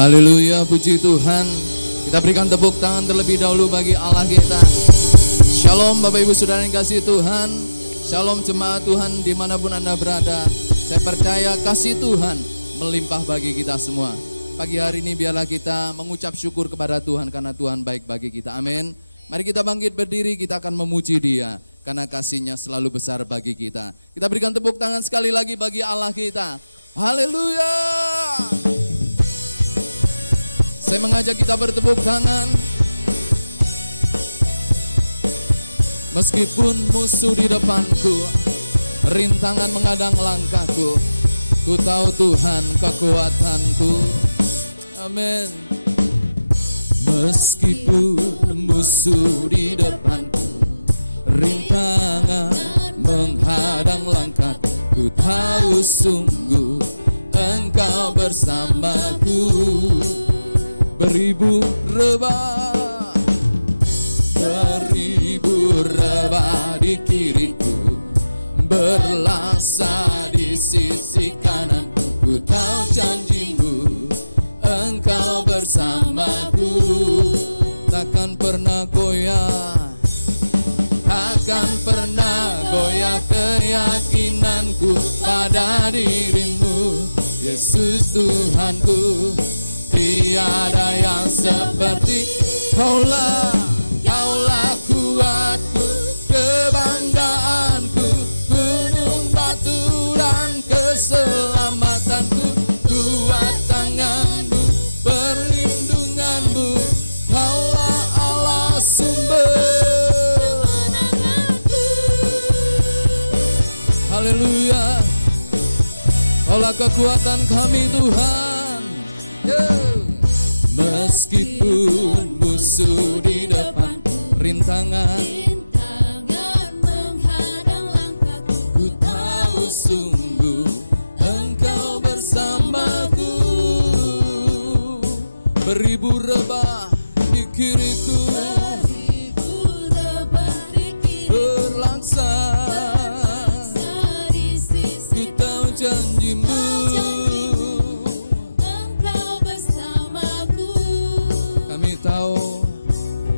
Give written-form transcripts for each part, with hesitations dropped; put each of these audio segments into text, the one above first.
Haleluya, puji Tuhan. Kita berikan tepuk tangan terlebih dahulu bagi Allah kita. Shalom Bapak Ibu Saudara yang kasih Tuhan. Shalom jemaat Tuhan dimanapun Anda berada. Saya percaya kasih Tuhan melimpah bagi kita semua. Pagi hari ini biarlah kita mengucap syukur kepada Tuhan karena Tuhan baik bagi kita. Amin. Mari kita bangkit berdiri, kita akan memuji Dia karena kasih-Nya selalu besar bagi kita. Kita berikan tepuk tangan sekali lagi bagi Allah kita. Haleluya. Saya mengajak kita bertepuk tangan. Meskipun musuh di depanku, rintangan menghadang langkahku, ku tahu Tuhan kekuatanku. Amin. Meskipun musuh di depanku, rintangan menghadang langkahku, ku tahu sungguh Engkau bersamaku. Beribu rebah di kiriku, berlaksa di sisi kanan. Ku tahu janjimu, Engkau bersamaku. Takkan pernah goyah, takkan pernah goyah keyakinanku pada dirimu, Yesus Tuhanku. Tiada yang seperti Kaulah, Kaulah kuatku, kebanggaanku, gunung batu dan keselamatanku. Kuat tanganmu, perlindunganmu, Kaulah Allah sumber. Haleluya. Kaulah kekuatan kami Tuhan. Meskipun musuh di depan, rintangan menghadang langkahku, ku tahu sungguh Engkau bersamaku. Beribu rebah di kiriku, berlaksa di sisi, ku tahu janjimu. Tahu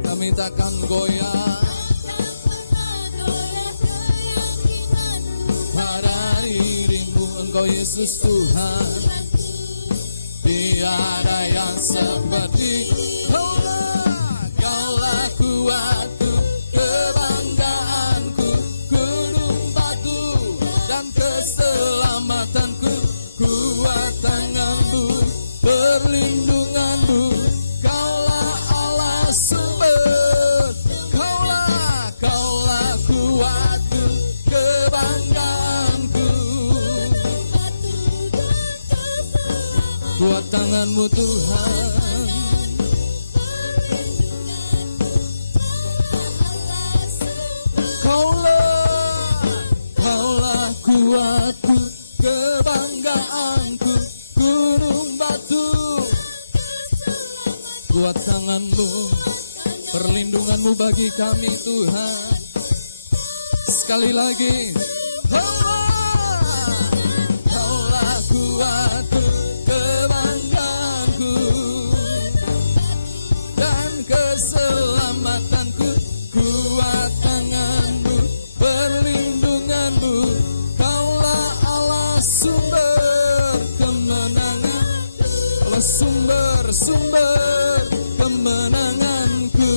kami takkan goyah, takkan pernah goyah keyakinanku pada dirimu, Engkau Yesus Tuhan. Tiada yang seperti Kaulah, Kaulah kuatku, kebanggaanku, gunung batu dan keselamatanku. Kuat tanganmu, perlindunganmu, Kaulah Allah sumber. Kaulah, Kaulah kuatku, kebanggaanku. Kuat tanganmu Tuhan. Kaulah, Kaulah kuatku, kebanggaanku, gunung batu. Kuat tanganmu, perlindunganmu bagi kami Tuhan. Sekali lagi. Kaulah, Kaulah kuatku, kebanggaanku dan keselamatanku. Kuat tanganmu, perlindunganmu, Kaulah Allah sumber kemenangan. Allah sumber kemenanganku,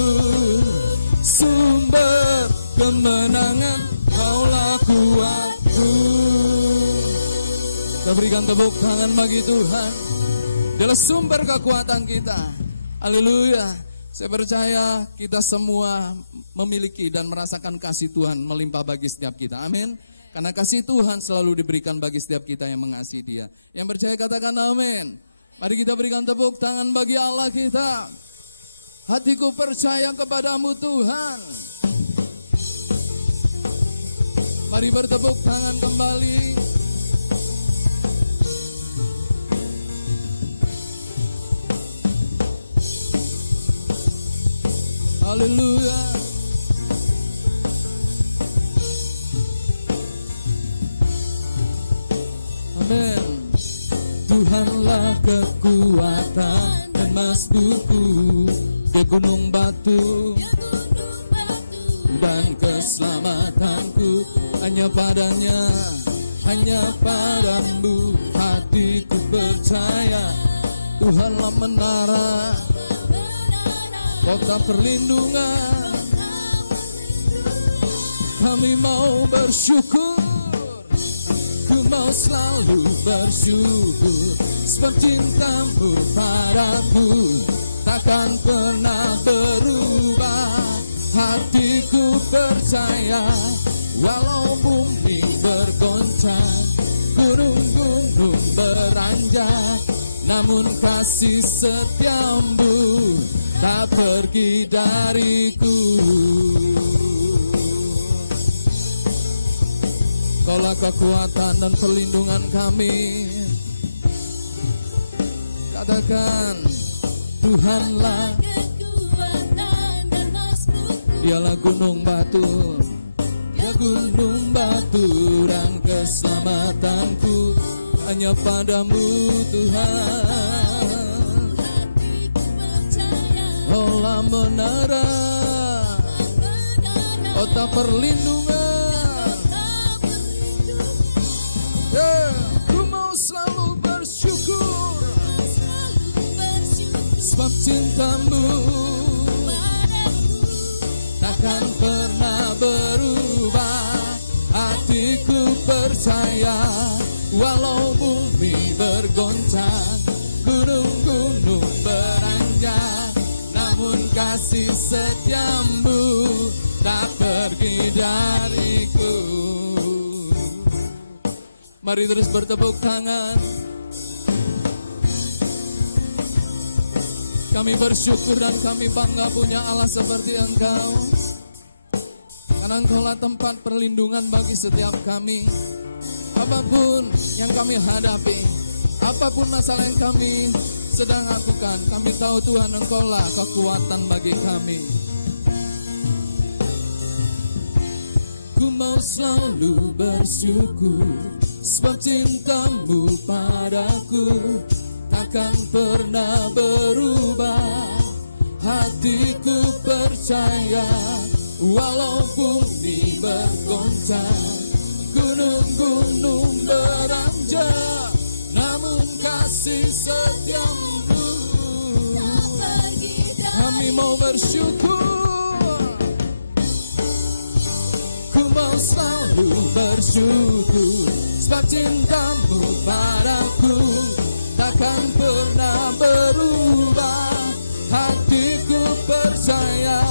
sumber kemenangan, Kaulah kuatku. Kita berikan tepuk tangan bagi Tuhan. Dialah sumber kekuatan kita. Haleluya. Saya percaya kita semua memiliki dan merasakan kasih Tuhan melimpah bagi setiap kita. Amin. Karena kasih Tuhan selalu diberikan bagi setiap kita yang mengasihi Dia. Yang percaya katakan amin. Mari kita berikan tepuk tangan bagi Allah kita. Hatiku percaya kepadamu Tuhan. Mari bertepuk tangan kembali. Haleluya. Amin. Tuhanlah kekuatan dan masbukku, Dia gunung batu dan keselamatanku. Hanya padanya, hanya padamu hatiku percaya. Tuhanlah menara, kota perlindungan. Kami mau bersyukur, ku mau selalu bersyukur, sebab cintamu padaku takkan pernah berubah. Hatiku percaya, walau bumi bergoncang, gunung-gunung beranjak, namun kasih setiamu tak pergi dariku. Kaulah kekuatan dan perlindungan kami. Katakan, Tuhanlah kekuatan dan masbukku. Dialah gunung batu, Dia gunung batu dan keselamatanku. Hanya padamu Tuhan hatiku percaya. Kaulah menara, kota perlindungan. Ku mau selalu bersyukur, sebab cintamu padaku takkan pernah berubah. Hatiku percaya, walau bumi bergoncang, gunung-gunung beranjak, namun kasih setiamu tak pergi dariku. Mari terus bertepuk tangan. Kami bersyukur dan kami bangga punya Allah seperti Engkau. Karena Engkaulah tempat perlindungan bagi setiap kami. Apapun yang kami hadapi, apapun masalah yang kami sedang lakukan, kami tahu Tuhan Engkaulah kekuatan bagi kami. Ku mau selalu bersyukur, sebab cintamu padaku takkan pernah berubah. Hatiku percaya, walau bumi bergoncang, gunung-gunung beranjak, namun kasih setiamu tak pergi dari. Kami mau bersyukur, ku mau selalu bersyukur, sebab cintamu padaku takkan pernah berubah. Hatiku percaya,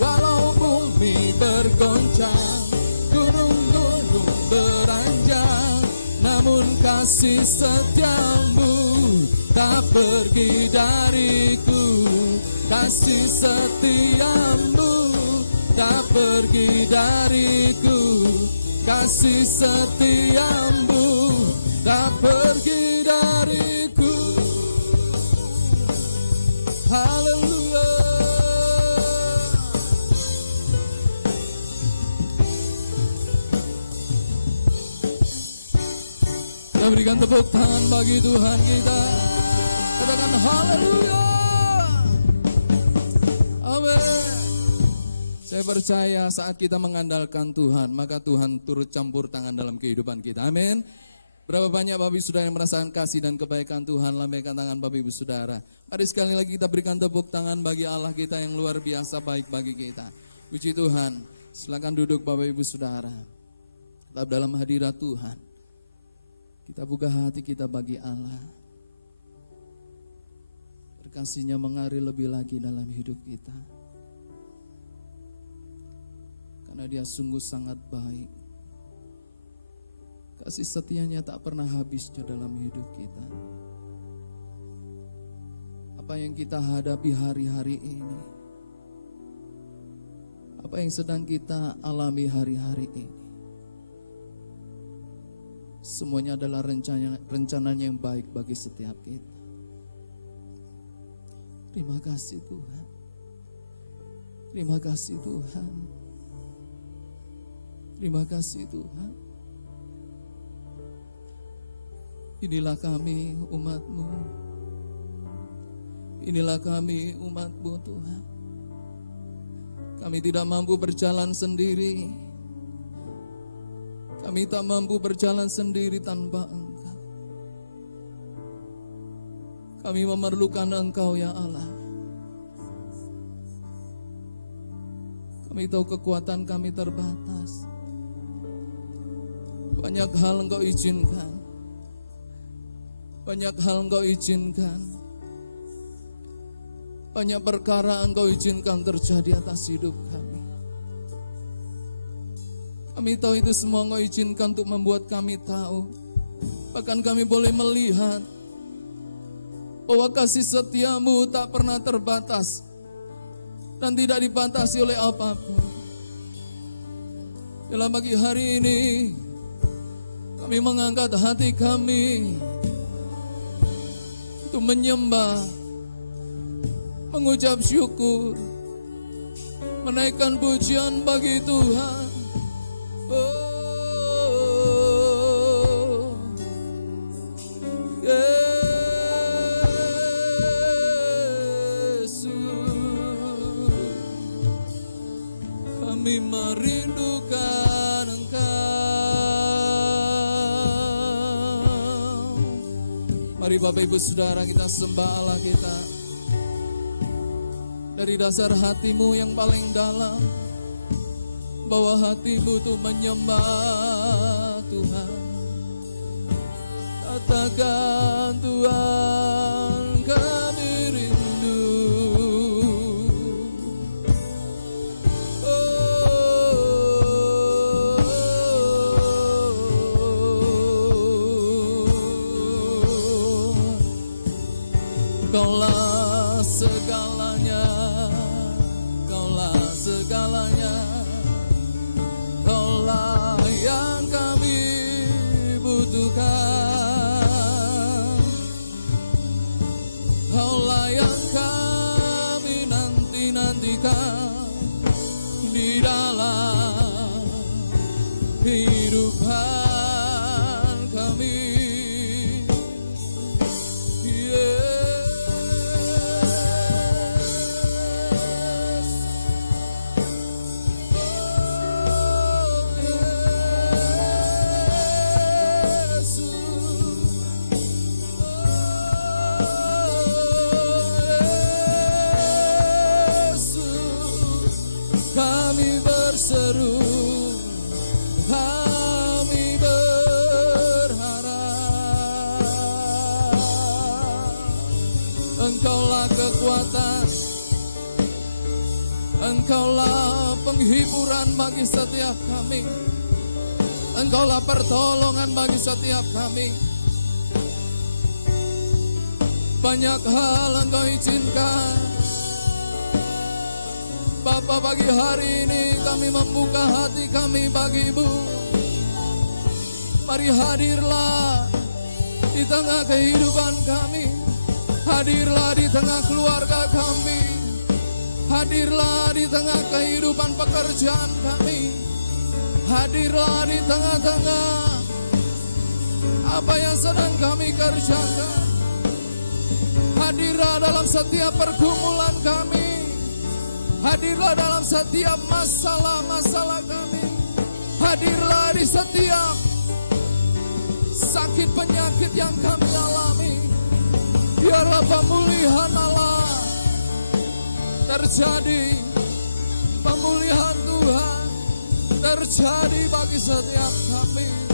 walau bumi bergoncang, gunung-gunung beranjak, namun kasih setiamu tak pergi dariku. Kasih setiamu tak pergi dariku. Kasih setiamu tak pergi dariku. Haleluya. Kita berikan tepuk tangan bagi Tuhan kita. Katakan haleluya. Amin. Saya percaya saat kita mengandalkan Tuhan, maka Tuhan turut campur tangan dalam kehidupan kita. Amin. Berapa banyak Bapak Ibu Saudara yang merasakan kasih dan kebaikan Tuhan, lambaikan tangan Bapak Ibu Saudara. Mari sekali lagi kita berikan tepuk tangan bagi Allah kita yang luar biasa baik bagi kita. Puji Tuhan. Silakan duduk Bapak Ibu Saudara. Tetap dalam hadirat Tuhan. Kita buka hati kita bagi Allah. Kasih-Nya mengalir lebih lagi dalam hidup kita. Karena Dia sungguh sangat baik. Kasih setia-Nya tak pernah habisnya dalam hidup kita. Apa yang kita hadapi hari-hari ini, apa yang sedang kita alami hari-hari ini, semuanya adalah rencananya yang baik bagi setiap kita. Terima kasih Tuhan. Terima kasih Tuhan. Terima kasih Tuhan. Inilah kami umat-Mu. Inilah kami umat-Mu Tuhan. Kami tidak mampu berjalan sendiri. Kami tak mampu berjalan sendiri tanpa Engkau. Kami memerlukan Engkau ya Allah. Kami tahu kekuatan kami terbatas. Banyak hal Engkau izinkan. Banyak hal Engkau izinkan. Banyak perkara Engkau izinkan terjadi atas hidup kami. Kami tahu itu semua Engkau izinkan untuk membuat kami tahu. Bahkan kami boleh melihat bahwa kasih setia-Mu tak pernah terbatas dan tidak dibatasi oleh apapun. Dalam pagi hari ini kami mengangkat hati kami untuk menyembah, mengucap syukur, menaikkan pujian bagi Tuhan. Oh, Yesus, kami merindukan Engkau. Mari Bapak Ibu Saudara kita sembah Allah kita dari dasar hatimu yang paling dalam, bahwa hatimu tuh menyembah Tuhan. Katakan Tuhan kami rindu. Kaulah segalanya, Kaulah segalanya, Kaulah yang kami butuhkan, Kaulah yang kami nanti-nantikan di dalam kehidupan kami. Berseru, kami berharap Engkaulah kekuatan, Engkaulah penghiburan bagi setiap kami, Engkaulah pertolongan bagi setiap kami. Banyak hal Engkau izinkan Bapa. Pagi hari ini kami membuka hati kami bagi Ibu. Mari hadirlah di tengah kehidupan kami. Hadirlah di tengah keluarga kami. Hadirlah di tengah kehidupan pekerjaan kami. Hadirlah di tengah-tengah apa yang sedang kami kerjakan. Hadirlah dalam setiap pergumulan kami. Hadirlah dalam setiap masalah-masalah kami. Hadirlah di setiap sakit penyakit yang kami alami. Biarlah pemulihan Allah terjadi. Pemulihan Tuhan terjadi bagi setiap kami.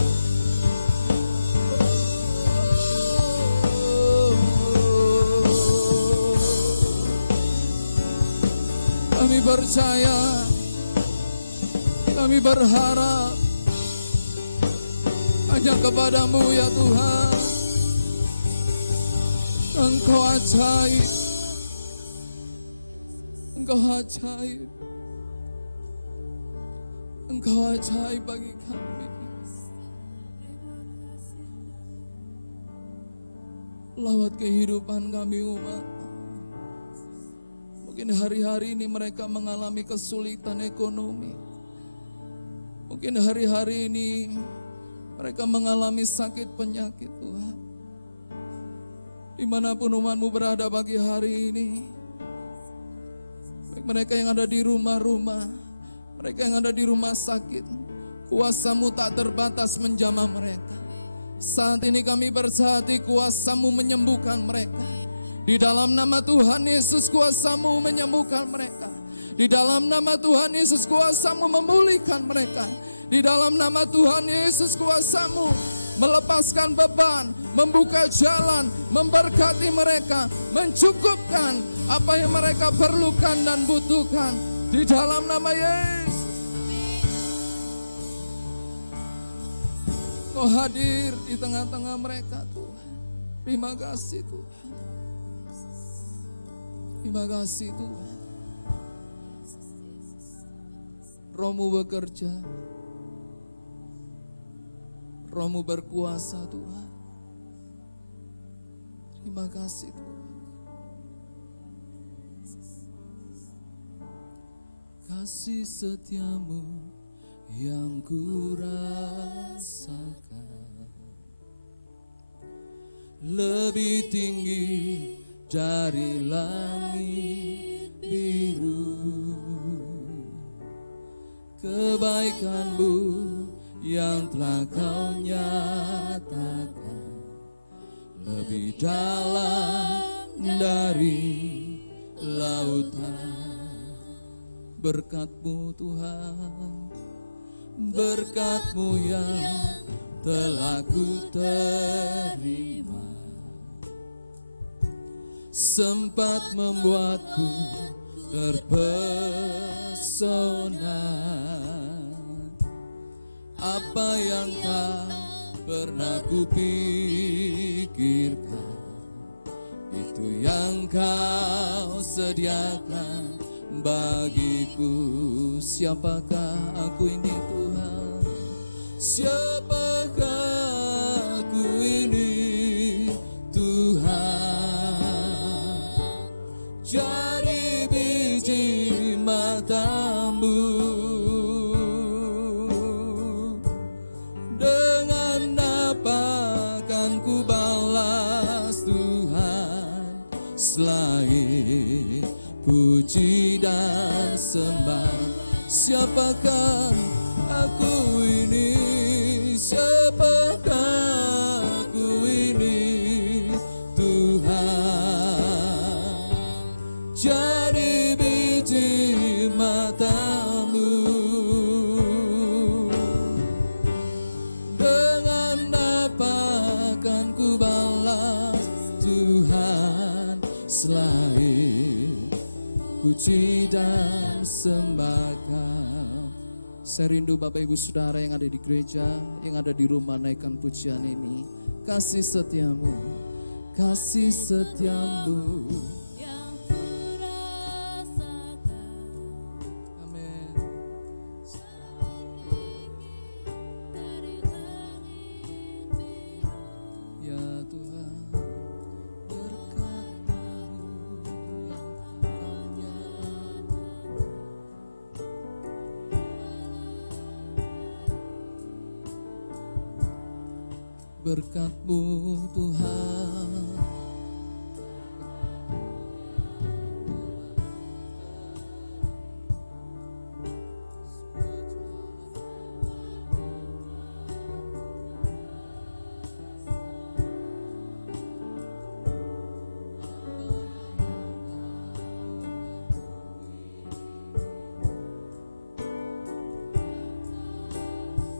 Kami percaya, kami berharap hanya kepada-Mu ya Tuhan. Engkau ajaib, Engkau ajaib, Engkau ajaib bagi kami. Lawat kehidupan kami umat. Mungkin hari-hari ini mereka mengalami kesulitan ekonomi. Mungkin hari-hari ini mereka mengalami sakit penyakit Tuhan. dimanapun umatmu berada pagi hari ini. Baik mereka yang ada di rumah-rumah, mereka yang ada di rumah sakit, kuasa-Mu tak terbatas menjamah mereka. Saat ini kami bersahati, kuasa-Mu menyembuhkan mereka. Di dalam nama Tuhan Yesus, kuasa-Mu menyembuhkan mereka. Di dalam nama Tuhan Yesus, kuasa-Mu memulihkan mereka. Di dalam nama Tuhan Yesus, kuasa-Mu melepaskan beban, membuka jalan, memberkati mereka, mencukupkan apa yang mereka perlukan dan butuhkan. Di dalam nama Yesus. Kau hadir di tengah-tengah mereka Tuhan. Terima kasih Tuhan. Terima kasih Tuhan. Roh-Mu bekerja, Roh-Mu berkuasa Tuhan. Terima kasih Tuhan. Kasih setia-Mu yang ku rasakan lebih tinggi dari langit biru. Kebaikan-Mu yang telah Kau nyatakan lebih dalam dari lautan. Berkat-Mu Tuhan, berkat-Mu yang telah ku terima, sempat membuatku terpesona. Apa yang tak pernah kupikirkan, itu yang Kau sediakan bagiku. Siapakah aku ini Tuhan? Siapakah aku ini Tuhan? Jadi biji mata-Mu. Dengan apa kan ku balas Tuhan selain puji dan sembah? Siapakah aku ini? Siapakah aku ini Tuhan? Jadi biji mata-Mu. Dengan apa kan ku balas Tuhan selain puji dan sembah Kau. Saya rindu Bapak Ibu Saudara yang ada di gereja, yang ada di rumah, naikkan pujian ini. Kasih setia-Mu, kasih setia-Mu yang ku rasakan. Amin. Dari langit biru. Ya Tuhan, berkat-Mu yang Kau nyatakan. Berkat-Mu Tuhan,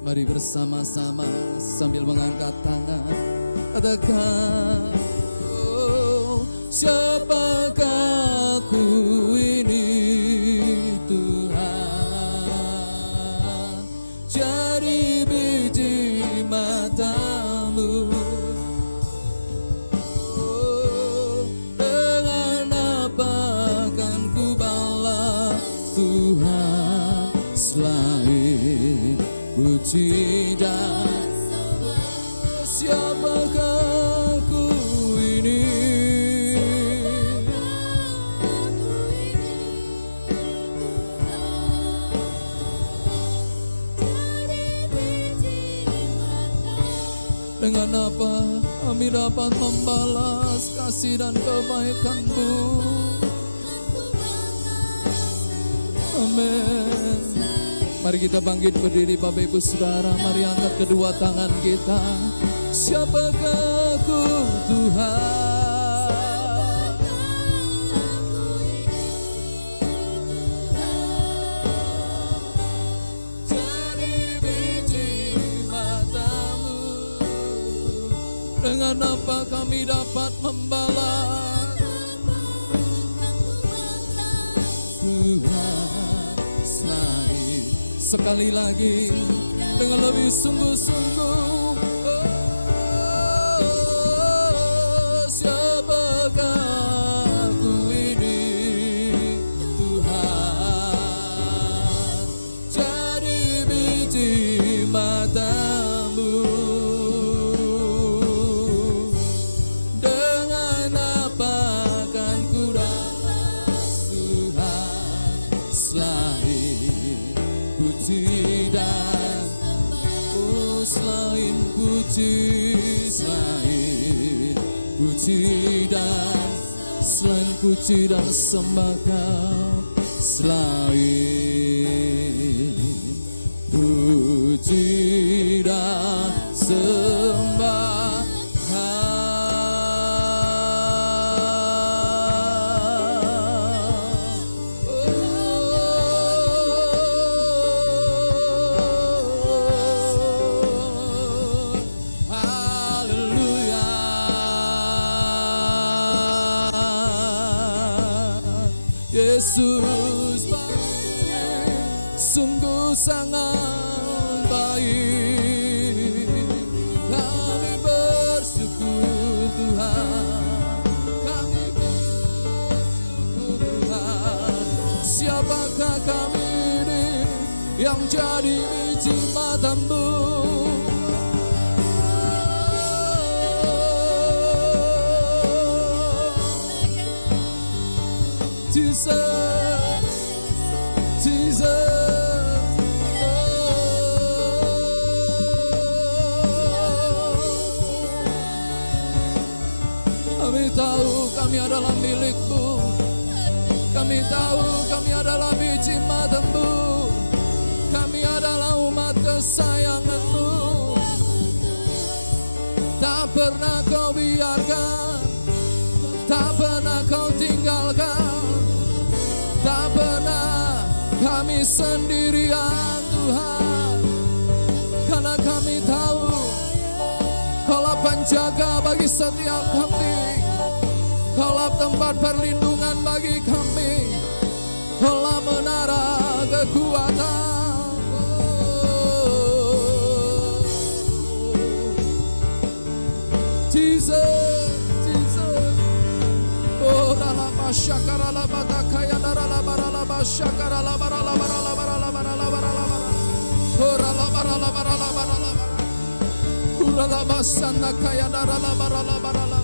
mari bersama-sama sambil mengangkat tangan, katakan, oh, siapakah aku ini Tuhan? Jadi biji mata-Mu. Oh, dengan apa kan ku balas Tuhan selain puji dan sembah? Siapakah aku ini? Dengan apa kami dapat membalas kasih dan kebaikan-Mu. Amin. Mari kita bangkit berdiri Bapak Ibu Saudara. Mari angkat kedua tangan kita. Siapakah aku Tuhan? Jadi biji mata-Mu. Dengan apa kami dapat membalas Tuhan selain. Sekali lagi dengan lebih sungguh-sungguh. Oh, siapakah aku ini Tuhan? Jadi biji mata-Mu. Dengan apa kan ku balas Tuhan selain puji dan selain puji, selain puji dan selain puji dan sembah Kau, selain puji dan sembah Yesus baik, sungguh sangat baik. Kami bersyukur Tuhan, kami bersyukur Tuhan. Siapakah kami ini yang jadi biji mata-Mu? Jesus, Jesus, kami tahu kami adalah milik-Mu. Kami tahu kami adalah biji mata-Mu. Kami adalah umat kesayangan-Mu. Tak pernah Kau biarkan, tak pernah Kau tinggalkan. Tak pernah kami sendirian Tuhan, karena kami tahu Kaulah penjaga bagi setiap kami, Kaulah tempat perlindungan bagi kami, Kaulah menara kekuatan. Jesus, Jesus. Oh, syakara la batakaya darala barala syakara la barala barala barala barala barala ora la barala barala barala ora la basana kaya darala barala barala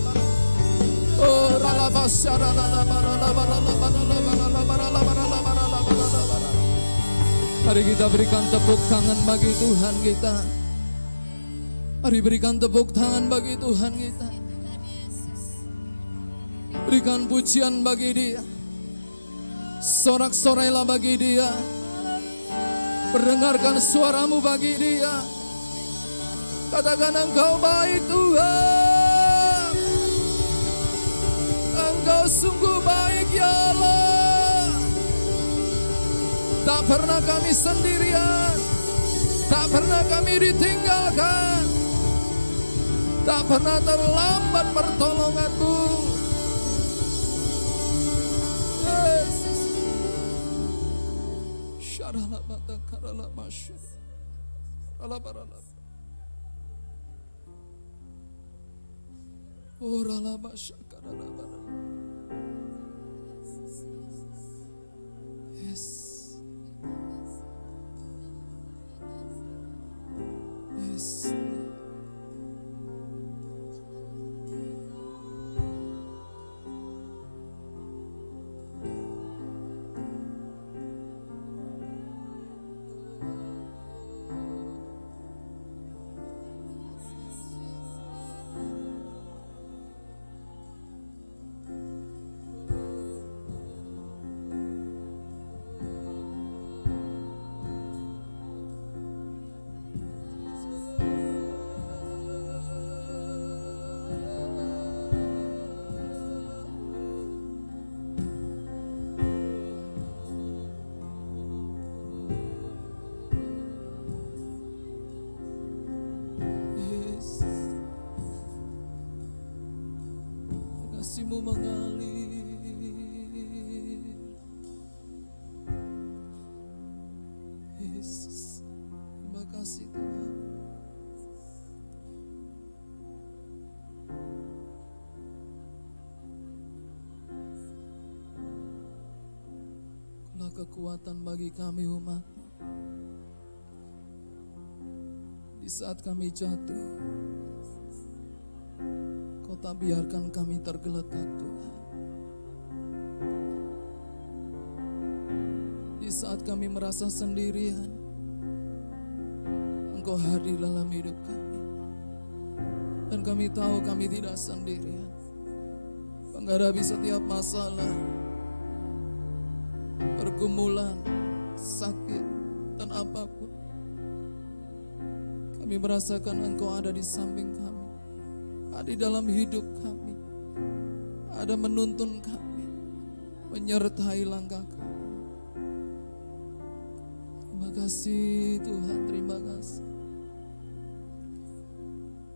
ora la basara la barala barala barala barala barala barala barala barala. Mari kita berikan tepuk tangan bagi Tuhan kita. Mari berikan tepuk tangan bagi Tuhan kita. Berikan pujian bagi Dia, sorak-sorailah bagi Dia, perdengarkan suaramu bagi Dia. Katakan Engkau baik Tuhan, Engkau sungguh baik ya Allah. Tak pernah kami sendirian, tak pernah kami ditinggalkan, tak pernah terlambat pertolongan-Mu. Yes. Yes. kasih-Mu mengalir. Yesus, terima kasih Tuhan. Kaulah kekuatan bagi kami umat. Di saat kami jatuh, Kau tak biarkan kami tergeletak Tuhan. Di saat kami merasa sendirian, Engkau hadir dalam hidup kami. Dan kami tahu kami tidak sendirian. Menghadapi setiap masalah, pergumulan, sakit, dan apapun, kami merasakan Engkau ada di samping kami, ada di dalam hidup kami, ada menuntun kami, menyertai langkah kami. Terima kasih Tuhan, terima kasih.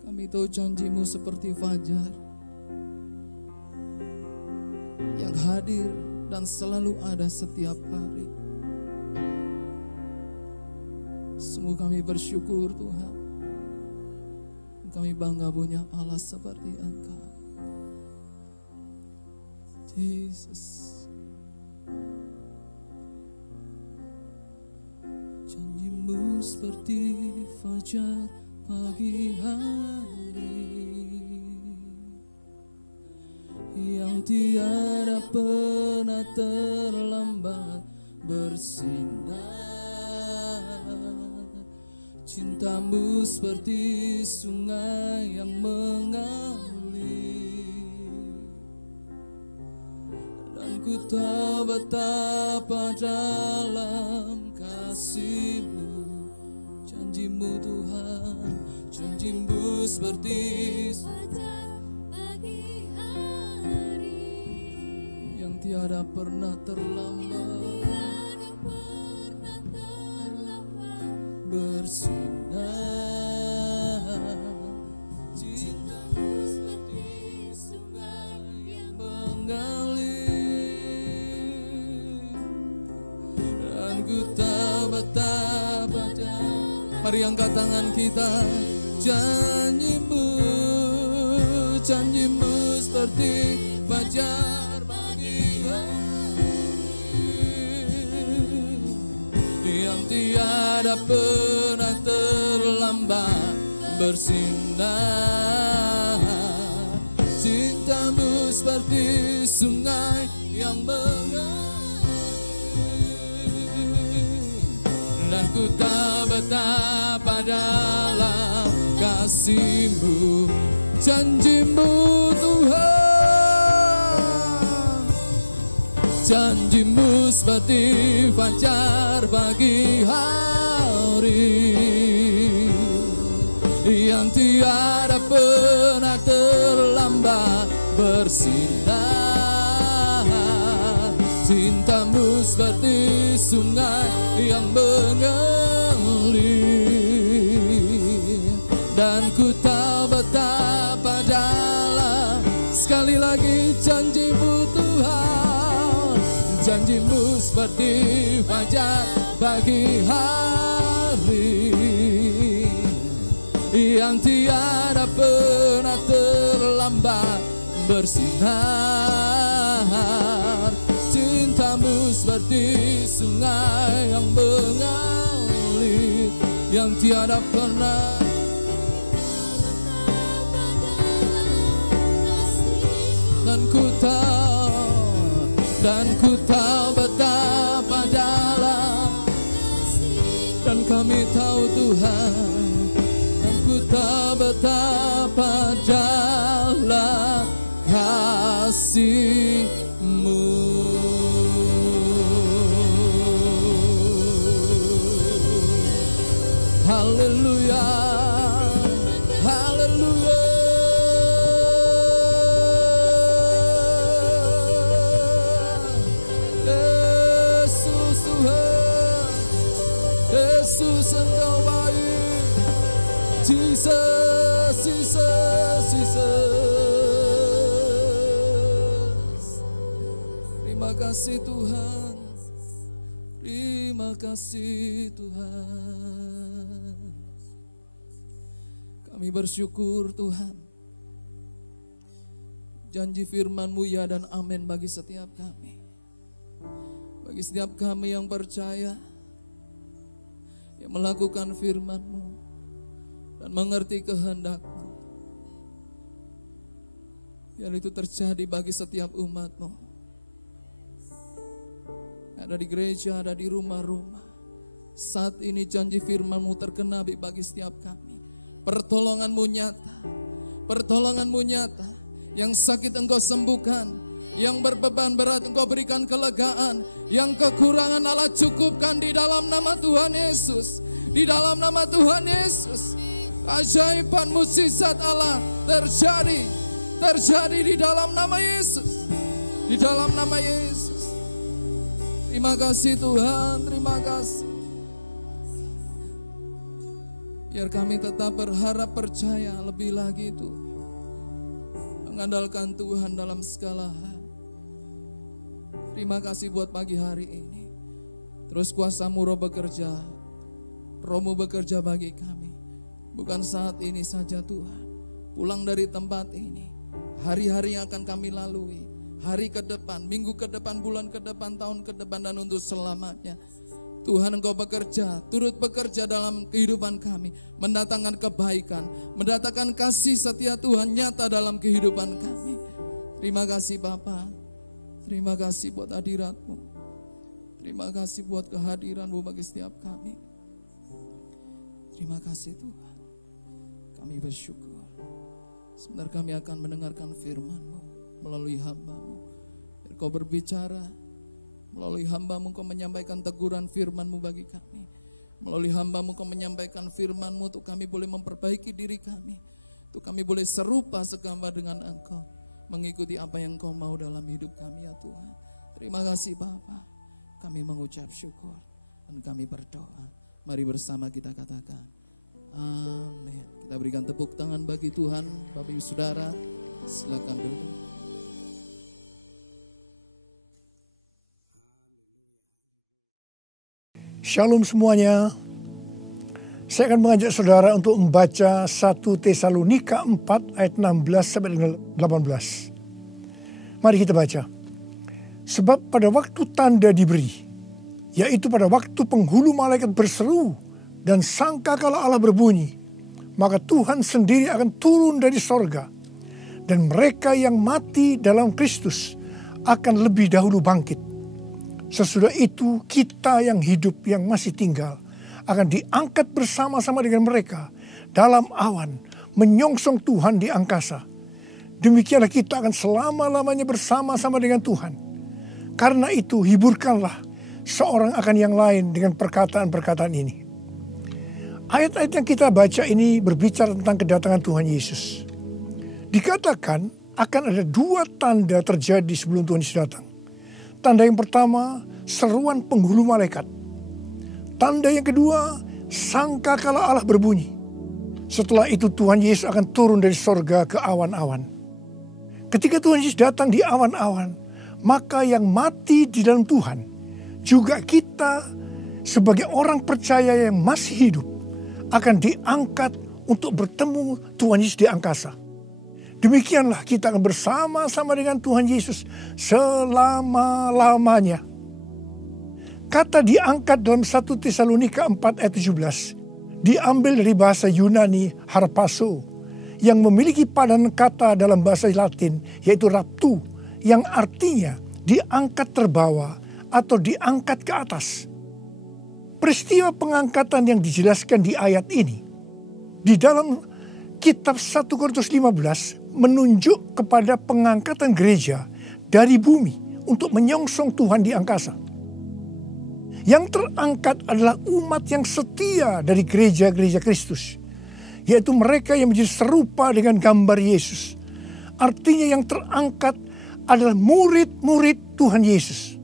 Kami tahu janji-Mu seperti fajar yang hadir dan selalu ada setiap hari. Sungguh kami bersyukur Tuhan. Kami bangga punya Allah seperti Engkau. Jesus. Janji-Mu seperti fajar pagi hari yang tiada pernah terlambat bersinar. Cinta-Mu seperti sungai yang mengalir, dan ku tahu betapa dalam kasih-Mu. Janji-Mu Tuhan, janji-Mu seperti fajar pagi hari yang tiada pernah terlambat bersinar. Cinta-Mu seperti sungai yang mengalir, dan ku tahu betapa dalam. Mari angkat tangan kita. Janji-Mu, janji-Mu seperti fajar pagi yang tiada pernah terlambat bersinar. Cinta-Mu seperti sungai yang mengalir, dan ku tahu betapa dalam kasih-Mu. Janji-Mu Tuhan, janji-Mu seperti fajar pagi hari yang tiada pernah terlambat bersinar. Cinta-Mu seperti sungai yang mengalir, dan ku tahu betapa dalam. Sekali lagi, janji-Mu Tuhan, janji-Mu seperti fajar pagi hari yang tiada pernah terlambat bersinar. Cinta-Mu seperti sungai yang mengalir, yang tiada pernah. Dan ku tahu betapa dalam, dan kami tahu Tuhan, dan ku tahu betapa dalam kasih-Mu. Haleluya, haleluya. Yesus Tuhan, Yesus Engkau baik. Jesus, Jesus, Jesus. kasih Tuhan. Terima kasih Tuhan. Kami bersyukur Tuhan. Janji firman-Mu ya dan amin bagi setiap kami. Bagi setiap kami yang percaya, yang melakukan firman-Mu dan mengerti kehendak-Mu. Biar itu terjadi bagi setiap umat-Mu. Ada di gereja, ada di rumah-rumah. Saat ini janji firman-Mu tergenapi bagi setiap kami. Pertolongan-Mu nyata. Pertolongan-Mu nyata. Yang sakit Engkau sembuhkan. Yang berbeban berat Engkau berikan kelegaan. Yang kekurangan Allah cukupkan di dalam nama Tuhan Yesus. Di dalam nama Tuhan Yesus. Keajaiban mukjizat Allah terjadi di dalam nama Yesus. Di dalam nama Yesus. Terima kasih Tuhan, terima kasih. Biar kami tetap berharap percaya lebih lagi Tuhan. Mengandalkan Tuhan dalam segala hal. Terima kasih buat pagi hari ini. Terus kuasa-Mu Roh bekerja. Roh-Mu bekerja bagi kami. Bukan saat ini saja Tuhan. Pulang dari tempat ini. Hari-hari yang akan kami lalui, hari ke depan, minggu ke depan, bulan ke depan, tahun ke depan, dan untuk selamanya. Tuhan Engkau bekerja, turut bekerja dalam kehidupan kami, mendatangkan kebaikan, mendatangkan kasih setia Tuhan nyata dalam kehidupan kami. Terima kasih Bapa, terima kasih buat hadirat-Mu, terima kasih buat kehadiran-Mu bagi setiap kami. Terima kasih Tuhan, kami bersyukur. Sebentar kami akan mendengarkan firman-Mu melalui hamba-Mu. Biar Kau berbicara, melalui hamba-Mu Kau menyampaikan teguran firman-Mu bagi kami. Melalui hamba-Mu Kau menyampaikan firman-Mu untuk kami boleh memperbaiki diri kami. Untuk kami boleh serupa segambar dengan Engkau. Mengikuti apa yang Kau mau dalam hidup kami ya Tuhan. Terima kasih Bapa. Kami mengucap syukur dan kami berdoa. Mari bersama kita katakan. Amin. Kita berikan tepuk tangan bagi Tuhan. Bapak Ibu Saudara, silakan duduk. Shalom semuanya. Saya akan mengajak saudara untuk membaca 1 Tesalonika 4 ayat 16 sampai dengan 18. Mari kita baca. Sebab pada waktu tanda diberi, yaitu pada waktu penghulu malaikat berseru dan sangkakala Allah berbunyi, maka Tuhan sendiri akan turun dari sorga, dan mereka yang mati dalam Kristus akan lebih dahulu bangkit. Sesudah itu kita yang hidup yang masih tinggal akan diangkat bersama-sama dengan mereka dalam awan menyongsong Tuhan di angkasa. Demikianlah kita akan selama-lamanya bersama-sama dengan Tuhan. Karena itu hiburkanlah seorang akan yang lain dengan perkataan-perkataan ini. Ayat-ayat yang kita baca ini berbicara tentang kedatangan Tuhan Yesus. Dikatakan akan ada 2 tanda terjadi sebelum Tuhan Yesus datang. Tanda yang pertama, seruan penghulu malaikat. Tanda yang kedua, sangkakala Allah berbunyi. Setelah itu Tuhan Yesus akan turun dari sorga ke awan-awan. Ketika Tuhan Yesus datang di awan-awan, maka yang mati di dalam Tuhan, juga kita sebagai orang percaya yang masih hidup, akan diangkat untuk bertemu Tuhan Yesus di angkasa. Demikianlah kita akan bersama-sama dengan Tuhan Yesus selama-lamanya. Kata diangkat dalam 1 Tesalonika 4 ayat 17 diambil dari bahasa Yunani harpazo yang memiliki padanan kata dalam bahasa Latin yaitu raptu, yang artinya diangkat terbawa atau diangkat ke atas. Peristiwa pengangkatan yang dijelaskan di ayat ini di dalam kitab 1 Korintus 15 menunjuk kepada pengangkatan gereja dari bumi untuk menyongsong Tuhan di angkasa. Yang terangkat adalah umat yang setia dari gereja-gereja Kristus, yaitu mereka yang menjadi serupa dengan gambar Yesus. Artinya yang terangkat adalah murid-murid Tuhan Yesus.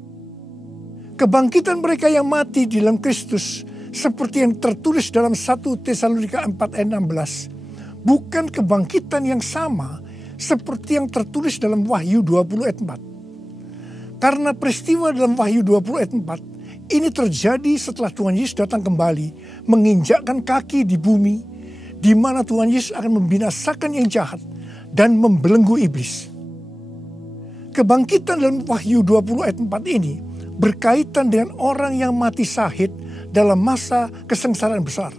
Kebangkitan mereka yang mati di dalam Kristus seperti yang tertulis dalam 1 Tesalonika 4 ayat 16 bukan kebangkitan yang sama seperti yang tertulis dalam Wahyu 20 ayat 4. Karena peristiwa dalam Wahyu 20 ayat 4 ini terjadi setelah Tuhan Yesus datang kembali menginjakkan kaki di bumi, di mana Tuhan Yesus akan membinasakan yang jahat dan membelenggu iblis. Kebangkitan dalam Wahyu 20 ayat 4 ini berkaitan dengan orang yang mati syahid dalam masa kesengsaraan besar.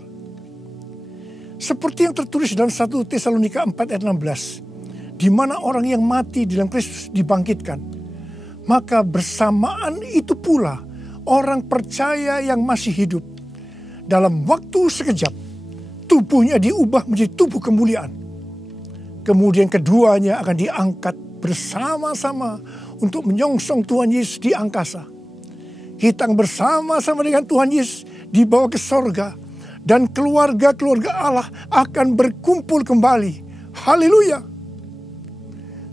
Seperti yang tertulis dalam 1 Tesalonika 4 ayat 16, di mana orang yang mati di dalam Kristus dibangkitkan. Maka bersamaan itu pula orang percaya yang masih hidup dalam waktu sekejap tubuhnya diubah menjadi tubuh kemuliaan. Kemudian keduanya akan diangkat bersama-sama untuk menyongsong Tuhan Yesus di angkasa. Kita akan bersama-sama dengan Tuhan Yesus dibawa ke sorga, dan keluarga-keluarga Allah akan berkumpul kembali. Haleluya.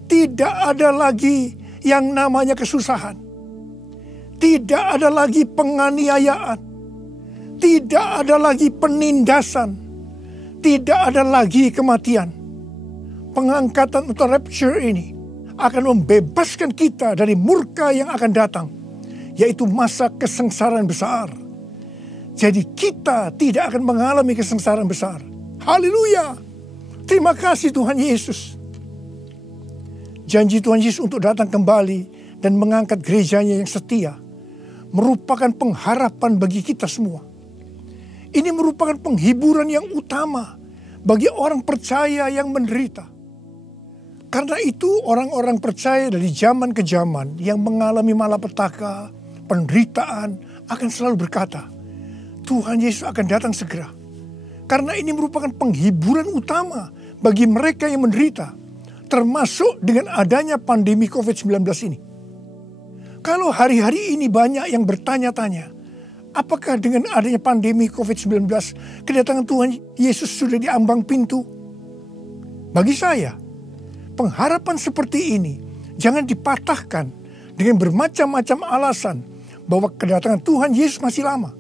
Tidak ada lagi yang namanya kesusahan. Tidak ada lagi penganiayaan. Tidak ada lagi penindasan. Tidak ada lagi kematian. Pengangkatan atau rapture ini akan membebaskan kita dari murka yang akan datang, yaitu masa kesengsaraan besar. Jadi kita tidak akan mengalami kesengsaraan besar. Haleluya. Terima kasih Tuhan Yesus. Janji Tuhan Yesus untuk datang kembali dan mengangkat gerejanya yang setia merupakan pengharapan bagi kita semua. Ini merupakan penghiburan yang utama bagi orang percaya yang menderita. Karena itu orang-orang percaya dari zaman ke zaman yang mengalami malapetaka, penderitaan akan selalu berkata, Tuhan Yesus akan datang segera. Karena ini merupakan penghiburan utama bagi mereka yang menderita, termasuk dengan adanya pandemi COVID-19 ini. Kalau hari-hari ini banyak yang bertanya-tanya, apakah dengan adanya pandemi COVID-19 kedatangan Tuhan Yesus sudah di ambang pintu? Bagi saya, pengharapan seperti ini jangan dipatahkan dengan bermacam-macam alasan bahwa kedatangan Tuhan Yesus masih lama.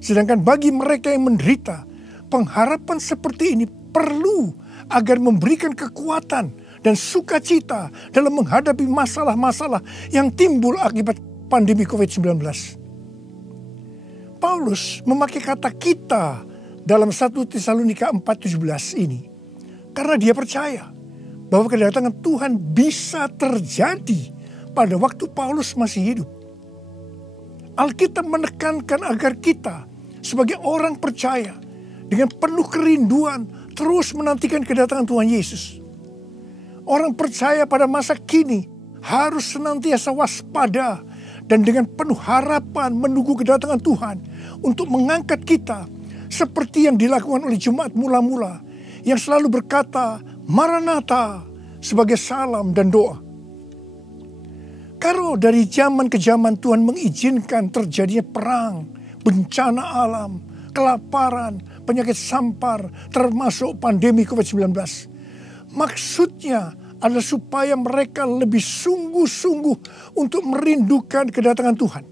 Sedangkan bagi mereka yang menderita, pengharapan seperti ini perlu agar memberikan kekuatan dan sukacita dalam menghadapi masalah-masalah yang timbul akibat pandemi COVID-19. Paulus memakai kata kita dalam 1 Tesalonika 4:17 ini karena dia percaya bahwa kedatangan Tuhan bisa terjadi pada waktu Paulus masih hidup. Alkitab menekankan agar kita sebagai orang percaya dengan penuh kerinduan terus menantikan kedatangan Tuhan Yesus. Orang percaya pada masa kini harus senantiasa waspada dan dengan penuh harapan menunggu kedatangan Tuhan untuk mengangkat kita seperti yang dilakukan oleh jemaat mula-mula yang selalu berkata Maranatha sebagai salam dan doa. Kalau dari zaman ke zaman Tuhan mengizinkan terjadinya perang, bencana alam, kelaparan, penyakit sampar, termasuk pandemi COVID-19. Maksudnya adalah supaya mereka lebih sungguh-sungguh untuk merindukan kedatangan Tuhan.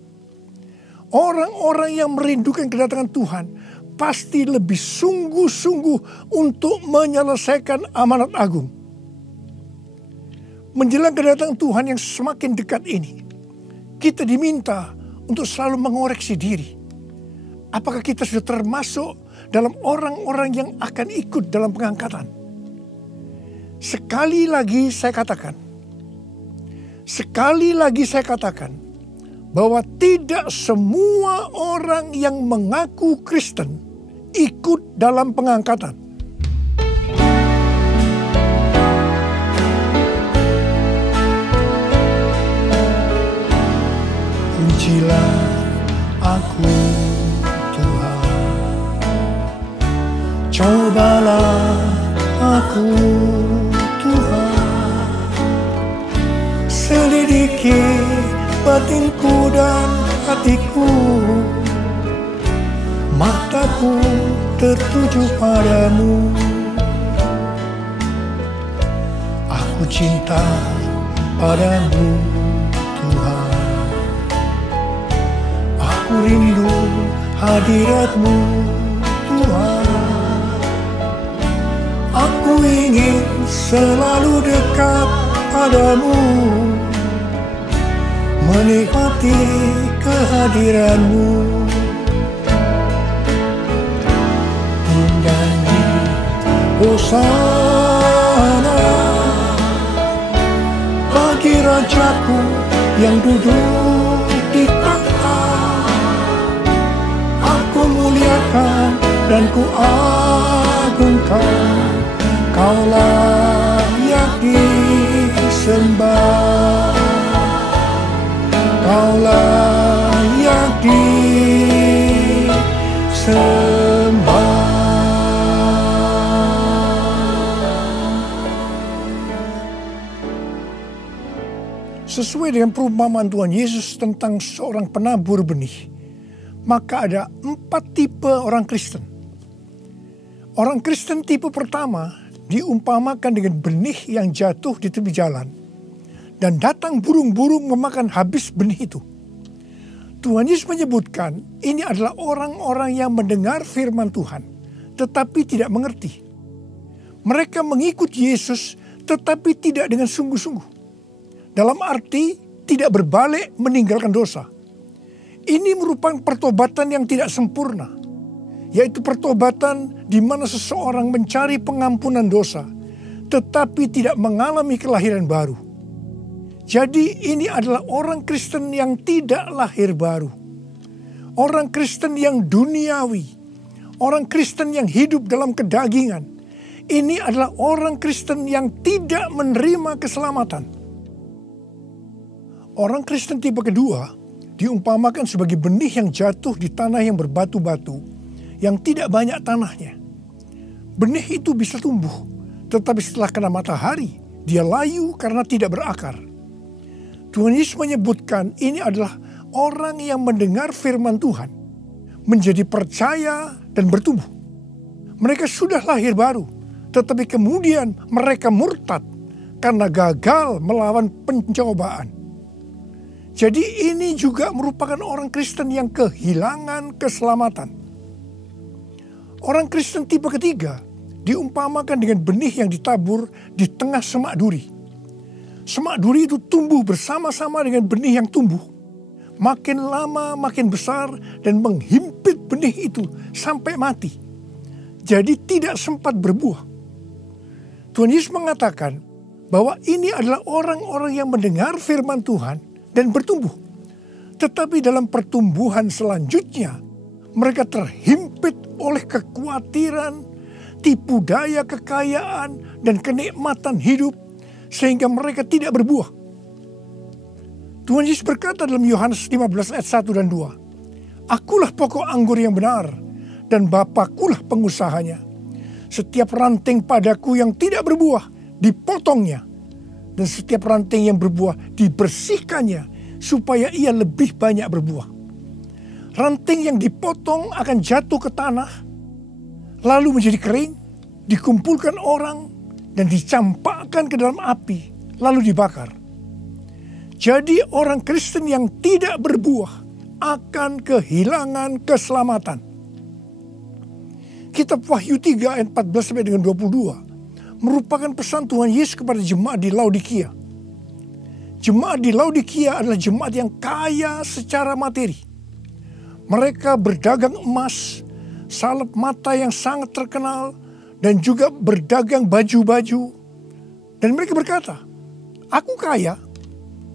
Orang-orang yang merindukan kedatangan Tuhan pasti lebih sungguh-sungguh untuk menyelesaikan amanat agung. Menjelang kedatangan Tuhan yang semakin dekat ini, kita diminta untuk selalu mengoreksi diri. Apakah kita sudah termasuk dalam orang-orang yang akan ikut dalam pengangkatan? Sekali lagi saya katakan, bahwa tidak semua orang yang mengaku Kristen ikut dalam pengangkatan. Pujilah aku Tuhan, cobalah aku Tuhan, selidiki batinku dan hatiku, mataku tertuju padamu. Aku cinta padamu Tuhan, aku rindu hadirat-Mu Tuhan. Aku ingin selalu dekat padamu, menikmati kehadiran-Mu. Menyanyi Hosana bagi Rajaku yang duduk di tahta. Aku muliakan dan ku agungkan, Kau layak disembah, Kau layak disembah. Sesuai dengan perumpamaan Tuhan Yesus tentang seorang penabur benih, maka ada 4 tipe orang Kristen. Orang Kristen tipe pertama diumpamakan dengan benih yang jatuh di tepi jalan, dan datang burung-burung memakan habis benih itu. Tuhan Yesus menyebutkan ini adalah orang-orang yang mendengar firman Tuhan, tetapi tidak mengerti. Mereka mengikut Yesus, tetapi tidak dengan sungguh-sungguh. Dalam arti tidak berbalik meninggalkan dosa. Ini merupakan pertobatan yang tidak sempurna, yaitu pertobatan di mana seseorang mencari pengampunan dosa, tetapi tidak mengalami kelahiran baru. Jadi ini adalah orang Kristen yang tidak lahir baru. Orang Kristen yang duniawi. Orang Kristen yang hidup dalam kedagingan. Ini adalah orang Kristen yang tidak menerima keselamatan. Orang Kristen tipe kedua diumpamakan sebagai benih yang jatuh di tanah yang berbatu-batu, yang tidak banyak tanahnya. Benih itu bisa tumbuh, tetapi setelah kena matahari, dia layu karena tidak berakar. Tuhan Yesus menyebutkan ini adalah orang yang mendengar firman Tuhan, menjadi percaya dan bertumbuh. Mereka sudah lahir baru, tetapi kemudian mereka murtad karena gagal melawan pencobaan. Jadi ini juga merupakan orang Kristen yang kehilangan keselamatan. Orang Kristen tipe ketiga diumpamakan dengan benih yang ditabur di tengah semak duri. Semak duri itu tumbuh bersama-sama dengan benih yang tumbuh. Makin lama makin besar dan menghimpit benih itu sampai mati. Jadi tidak sempat berbuah. Tuhan Yesus mengatakan bahwa ini adalah orang-orang yang mendengar firman Tuhan dan bertumbuh. Tetapi dalam pertumbuhan selanjutnya, mereka terhimpit oleh kekhawatiran, tipu daya kekayaan, dan kenikmatan hidup, sehingga mereka tidak berbuah. Tuhan Yesus berkata dalam Yohanes 15 ayat 1 dan 2, Akulah pokok anggur yang benar, dan Bapakulah pengusahanya. Setiap ranting padaku yang tidak berbuah, dipotongnya. Dan setiap ranting yang berbuah dibersihkannya supaya ia lebih banyak berbuah. Ranting yang dipotong akan jatuh ke tanah, lalu menjadi kering, dikumpulkan orang, dan dicampakkan ke dalam api, lalu dibakar. Jadi orang Kristen yang tidak berbuah akan kehilangan keselamatan. Kitab Wahyu 3 ayat 14 sampai dengan 22 merupakan pesan Tuhan Yesus kepada jemaat di Laodikia. Jemaat di Laodikia adalah jemaat yang kaya secara materi. Mereka berdagang emas, salep mata yang sangat terkenal, dan juga berdagang baju-baju. Dan mereka berkata, Aku kaya,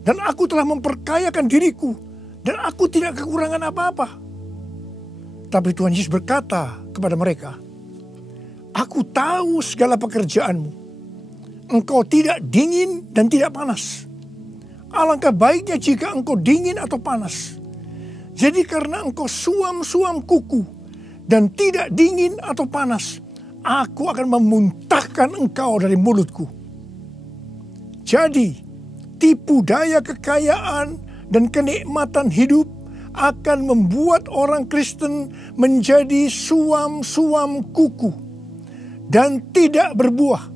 dan aku telah memperkayakan diriku, dan aku tidak kekurangan apa-apa. Tapi Tuhan Yesus berkata kepada mereka, Aku tahu segala pekerjaanmu. Engkau tidak dingin dan tidak panas. Alangkah baiknya jika engkau dingin atau panas. Jadi karena engkau suam-suam kuku dan tidak dingin atau panas, aku akan memuntahkan engkau dari mulutku. Jadi, tipu daya kekayaan dan kenikmatan hidup akan membuat orang Kristen menjadi suam-suam kuku dan tidak berbuah.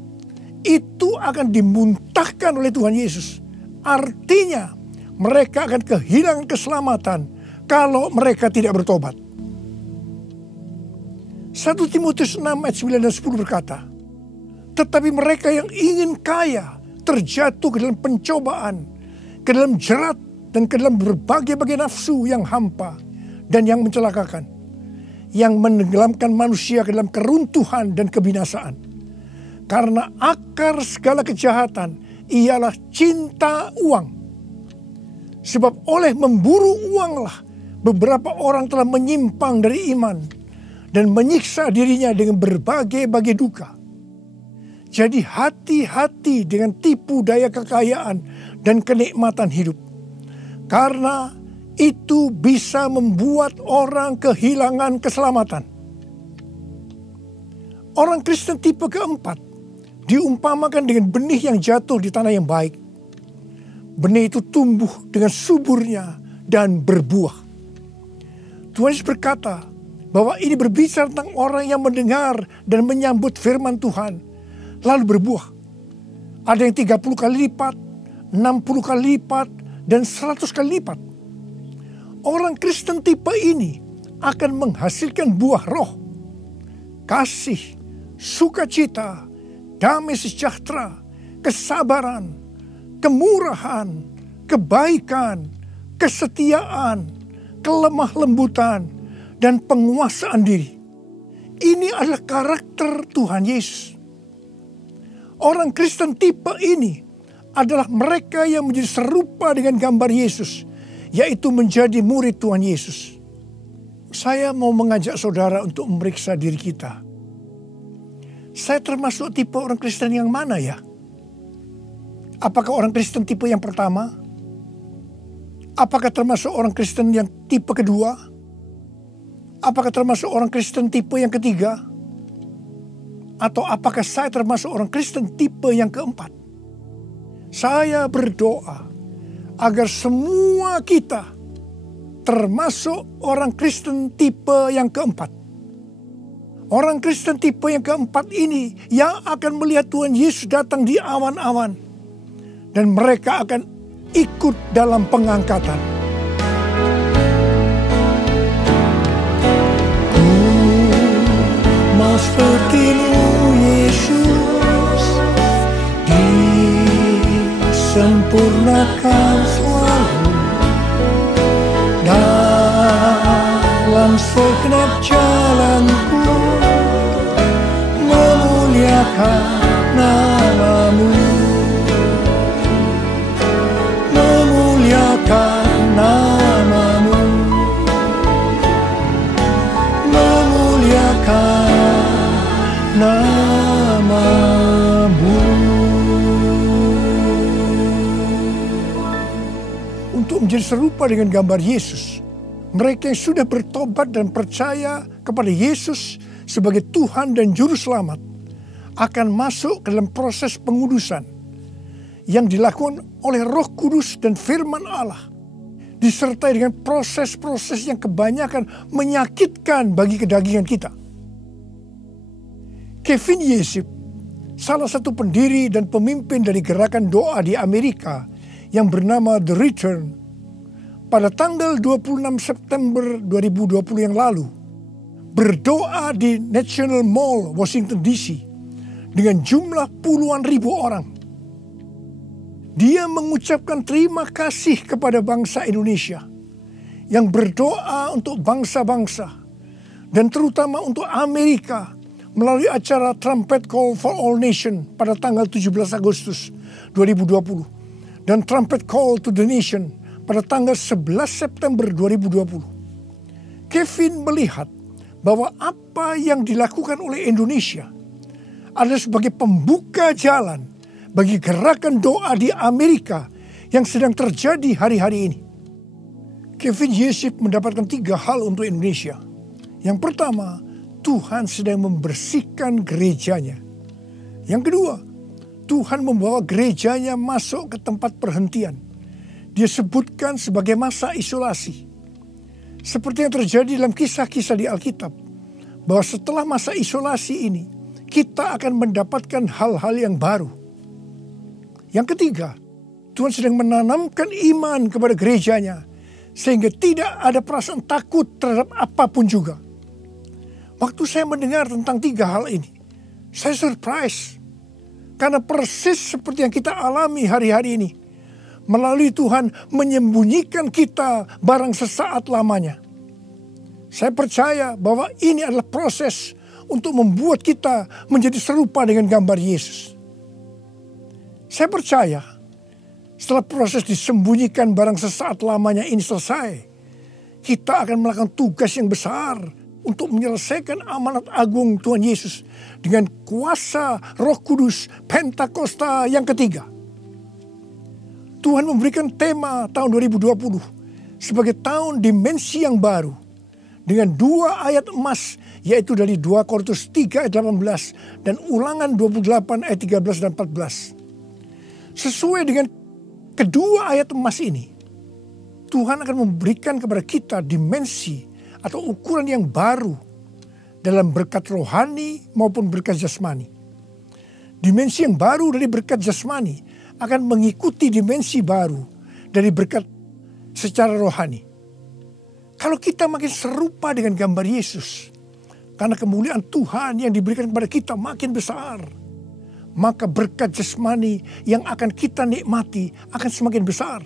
Itu akan dimuntahkan oleh Tuhan Yesus. Artinya mereka akan kehilangan keselamatan kalau mereka tidak bertobat. 1 Timotius 6 ayat 9 dan 10 berkata, Tetapi mereka yang ingin kaya terjatuh ke dalam pencobaan, ke dalam jerat, dan ke dalam berbagai-bagai nafsu yang hampa dan yang mencelakakan, yang menenggelamkan manusia ke dalam keruntuhan dan kebinasaan. Karena akar segala kejahatan ialah cinta uang. Sebab oleh memburu uanglah beberapa orang telah menyimpang dari iman dan menyiksa dirinya dengan berbagai-bagai duka. Jadi hati-hati dengan tipu daya kekayaan dan kenikmatan hidup. Karena itu bisa membuat orang kehilangan keselamatan. Orang Kristen tipe keempat diumpamakan dengan benih yang jatuh di tanah yang baik. Benih itu tumbuh dengan suburnya dan berbuah. Tuhan Yesus berkata bahwa ini berbicara tentang orang yang mendengar dan menyambut firman Tuhan, lalu berbuah. Ada yang 30 kali lipat, 60 kali lipat, dan 100 kali lipat. Orang Kristen tipe ini akan menghasilkan buah roh, kasih, sukacita, damai sejahtera, kesabaran, kemurahan, kebaikan, kesetiaan, kelemah lembutan, dan penguasaan diri. Ini adalah karakter Tuhan Yesus. Orang Kristen tipe ini adalah mereka yang menjadi serupa dengan gambar Yesus, yaitu menjadi murid Tuhan Yesus. Saya mau mengajak saudara untuk memeriksa diri kita. Saya termasuk tipe orang Kristen yang mana ya? Apakah orang Kristen tipe yang pertama? Apakah termasuk orang Kristen yang tipe kedua? Apakah termasuk orang Kristen tipe yang ketiga? Atau apakah saya termasuk orang Kristen tipe yang keempat? Saya berdoa agar semua kita termasuk orang Kristen tipe yang keempat. Orang Kristen tipe yang keempat ini yang akan melihat Tuhan Yesus datang di awan-awan. Dan mereka akan ikut dalam pengangkatan. Mau seperti-Mu Yesus, disempurnakan selalu dalam segenap jalanku, memuliakan nama-Mu, memuliakan nama-Mu, memuliakan nama-Mu. Untuk menjadi serupa dengan gambar Yesus, mereka yang sudah bertobat dan percaya kepada Yesus sebagai Tuhan dan Juru Selamat akan masuk ke dalam proses pengudusan yang dilakukan oleh Roh Kudus dan firman Allah, disertai dengan proses-proses yang kebanyakan menyakitkan bagi kedagingan kita. Kevin Yesip, salah satu pendiri dan pemimpin dari gerakan doa di Amerika yang bernama The Return, pada tanggal 26 September 2020 yang lalu, berdoa di National Mall, Washington DC, dengan jumlah puluhan ribu orang. Dia mengucapkan terima kasih kepada bangsa Indonesia yang berdoa untuk bangsa-bangsa dan terutama untuk Amerika melalui acara Trumpet Call for All Nation pada tanggal 17 Agustus 2020 dan Trumpet Call to the Nation pada tanggal 11 September 2020. Kevin melihat bahwa apa yang dilakukan oleh Indonesia adalah sebagai pembuka jalan bagi gerakan doa di Amerika yang sedang terjadi hari-hari ini. Kevin Yesip mendapatkan 3 hal untuk Indonesia. Yang pertama, Tuhan sedang membersihkan gerejanya. Yang kedua, Tuhan membawa gerejanya masuk ke tempat perhentian. Dia sebutkan sebagai masa isolasi. Seperti yang terjadi dalam kisah-kisah di Alkitab, bahwa setelah masa isolasi ini, kita akan mendapatkan hal-hal yang baru. Yang ketiga, Tuhan sedang menanamkan iman kepada gerejanya, sehingga tidak ada perasaan takut terhadap apapun juga. Waktu saya mendengar tentang 3 hal ini, saya surprise. Karena persis seperti yang kita alami hari-hari ini, melalui Tuhan menyembunyikan kita barang sesaat lamanya. Saya percaya bahwa ini adalah proses untuk membuat kita menjadi serupa dengan gambar Yesus. Saya percaya setelah proses disembunyikan barang sesaat lamanya ini selesai, kita akan melakukan tugas yang besar untuk menyelesaikan amanat agung Tuhan Yesus dengan kuasa Roh Kudus Pentakosta yang ketiga. Tuhan memberikan tema tahun 2020 sebagai tahun dimensi yang baru dengan 2 ayat emas, yaitu dari 2 Korintus 3 ayat 18 dan Ulangan 28 ayat 13 dan 14. Sesuai dengan kedua ayat emas ini, Tuhan akan memberikan kepada kita dimensi atau ukuran yang baru dalam berkat rohani maupun berkat jasmani. Dimensi yang baru dari berkat jasmani akan mengikuti dimensi baru dari berkat secara rohani. Kalau kita makin serupa dengan gambar Yesus, karena kemuliaan Tuhan yang diberikan kepada kita makin besar, maka berkat jasmani yang akan kita nikmati akan semakin besar.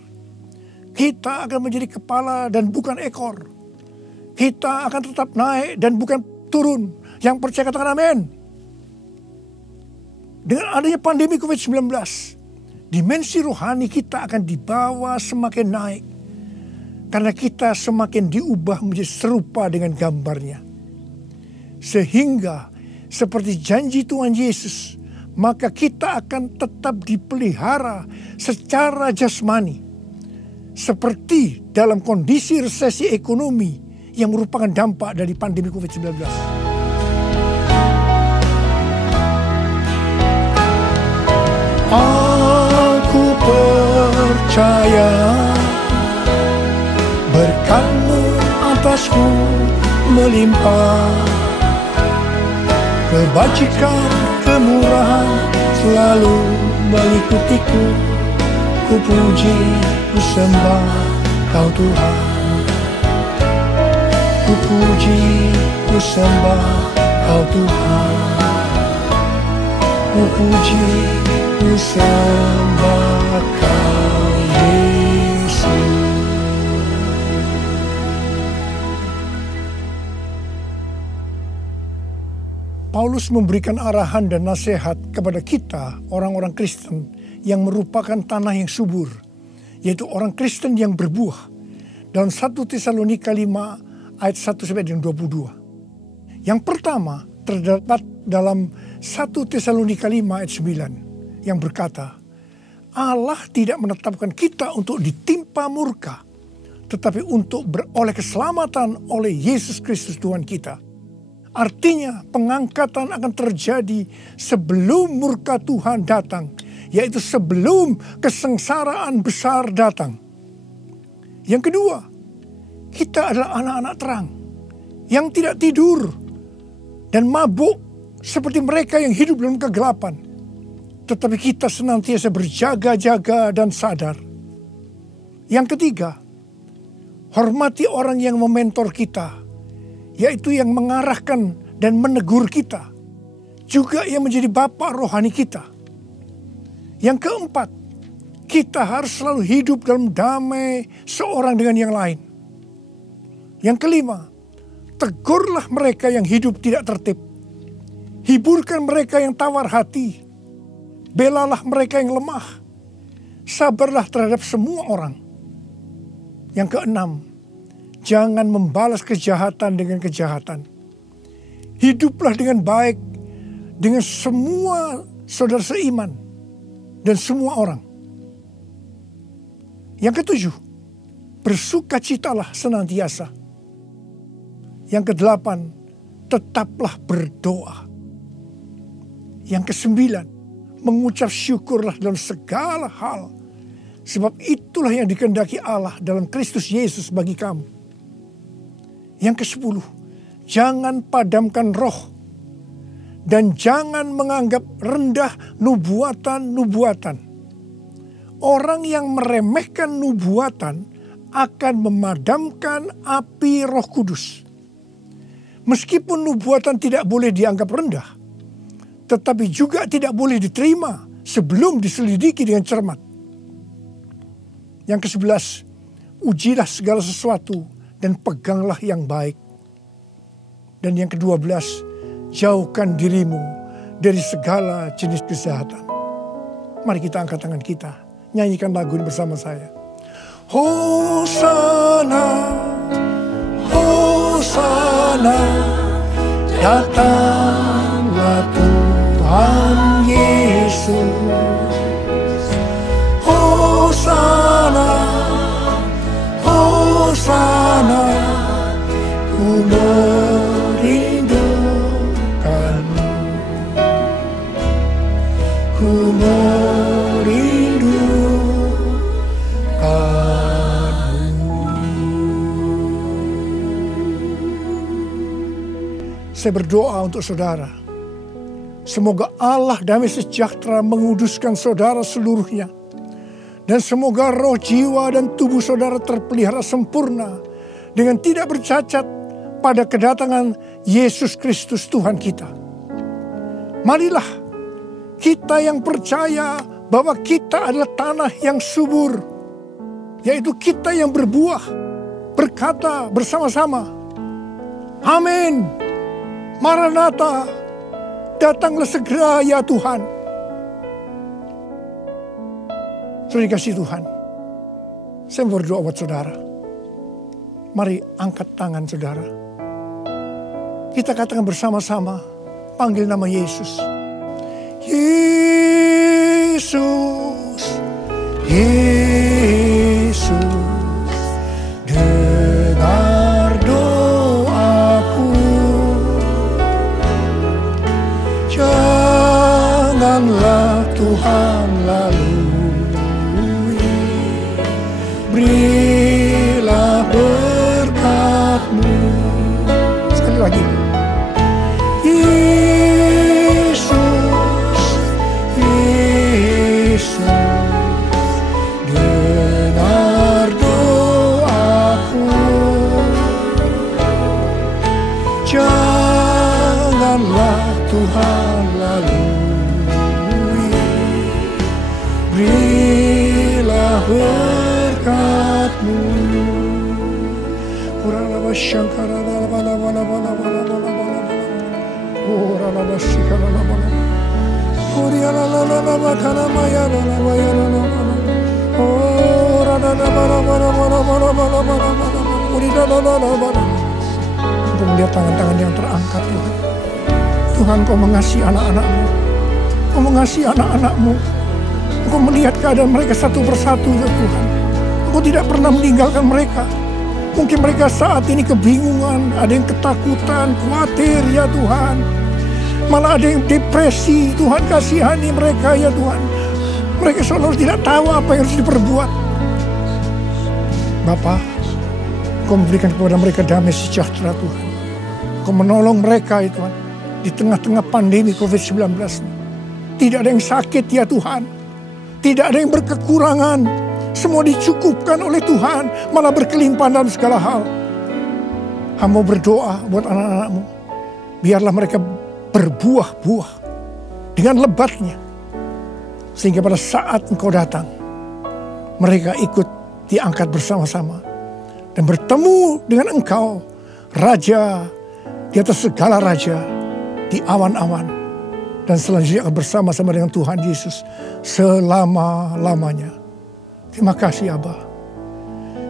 Kita akan menjadi kepala dan bukan ekor. Kita akan tetap naik dan bukan turun. Yang percaya katakan amin. Dengan adanya pandemi COVID-19, dimensi rohani kita akan dibawa semakin naik. Karena kita semakin diubah menjadi serupa dengan gambarnya. Sehingga seperti janji Tuhan Yesus, maka kita akan tetap dipelihara secara jasmani. Seperti dalam kondisi resesi ekonomi yang merupakan dampak dari pandemi COVID-19. Aku percaya berkat-Mu atasku melimpah, kebajikan, kemurahan selalu mengikutiku. Ku puji, ku sembah Kau Tuhan. Ku puji, ku sembah Kau Tuhan. Ku puji, ku sembah Kau Yesus. Paulus memberikan arahan dan nasihat kepada kita, orang-orang Kristen, yang merupakan tanah yang subur, yaitu orang Kristen yang berbuah. Dalam 1 Tesalonika 5 ayat 1-22. Yang pertama terdapat dalam 1 Tesalonika 5 ayat 9 yang berkata, Allah tidak menetapkan kita untuk ditimpa murka, tetapi untuk beroleh keselamatan oleh Yesus Kristus Tuhan kita. Artinya pengangkatan akan terjadi sebelum murka Tuhan datang, yaitu sebelum kesengsaraan besar datang. Yang kedua, kita adalah anak-anak terang yang tidak tidur dan mabuk seperti mereka yang hidup dalam kegelapan. Tetapi kita senantiasa berjaga-jaga dan sadar. Yang ketiga, hormati orang yang mementor kita, yaitu yang mengarahkan dan menegur kita, juga yang menjadi bapa rohani kita. Yang keempat, kita harus selalu hidup dalam damai seorang dengan yang lain. Yang kelima, tegurlah mereka yang hidup tidak tertib. Hiburkan mereka yang tawar hati. Belalah mereka yang lemah. Sabarlah terhadap semua orang. Yang keenam, jangan membalas kejahatan dengan kejahatan. Hiduplah dengan baik dengan semua saudara seiman dan semua orang. Yang ketujuh, bersukacitalah senantiasa. Yang kedelapan, tetaplah berdoa. Yang kesembilan, mengucap syukurlah dalam segala hal, sebab itulah yang dikehendaki Allah dalam Kristus Yesus bagi kamu. Yang kesepuluh, jangan padamkan roh dan jangan menganggap rendah nubuatan-nubuatan. Orang yang meremehkan nubuatan akan memadamkan api Roh Kudus. Meskipun nubuatan tidak boleh dianggap rendah, tetapi juga tidak boleh diterima sebelum diselidiki dengan cermat. Yang ke-11, ujilah segala sesuatu dan peganglah yang baik. Dan yang ke-12, jauhkan dirimu dari segala jenis kejahatan. Mari kita angkat tangan kita, nyanyikan lagu ini bersama saya. Hosana, Hosana, datanglah Tuhan Yesus. Hosana, Hosana, ku merindukanmu, ku Saya berdoa untuk saudara. Semoga Allah damai sejahtera menguduskan saudara seluruhnya. Dan semoga roh, jiwa, dan tubuh saudara terpelihara sempurna dengan tidak bercacat pada kedatangan Yesus Kristus Tuhan kita. Marilah kita yang percaya bahwa kita adalah tanah yang subur. Yaitu kita yang berbuah, berkata bersama-sama, amin. Maranatha, datanglah segera ya Tuhan. Saudara dikasihi Tuhan, saya berdoa buat saudara. Mari angkat tangan saudara. Kita katakan bersama-sama, panggil nama Yesus. Yesus, Yesus, dengar doaku. Janganlah Tuhan lalui, berilah berkat-Mu. Sekali lagi. Yesus, Yesus, dengar doaku. Janganlah Tuhan lalui, berilah berkat-Mu. Uralaba shankara laba laba laba laba laba laba laba. Uralaba shikara laba laba. Uriala laba laba kalama ya laba ya laba. Uralaba laba laba laba laba laba laba. Urida laba laba. Untuk melihat tangan-tangan yang terangkat Tuhan. Tuhan, Kau mengasihi anak-anak-Mu. Kau mengasihi anak-anak-Mu. Kau melihat keadaan mereka satu persatu ya Tuhan. Kau tidak pernah meninggalkan mereka. Mungkin mereka saat ini kebingungan, ada yang ketakutan, khawatir ya Tuhan. Malah ada yang depresi, Tuhan kasihani mereka ya Tuhan. Mereka seolah tidak tahu apa yang harus diperbuat. Bapa, Kau memberikan kepada mereka damai sejahtera Tuhan. Kau menolong mereka ya Tuhan. Di tengah-tengah pandemi COVID-19. Tidak ada yang sakit ya Tuhan. Tidak ada yang berkekurangan. Semua dicukupkan oleh Tuhan. Malah berkelimpahan dalam segala hal. Hamba berdoa buat anak-anak-Mu. Biarlah mereka berbuah-buah. Dengan lebatnya. Sehingga pada saat Engkau datang. Mereka ikut diangkat bersama-sama. Dan bertemu dengan Engkau. Raja di atas segala raja. Di awan-awan. Dan selanjutnya bersama-sama dengan Tuhan Yesus selama-lamanya. Terima kasih Abba.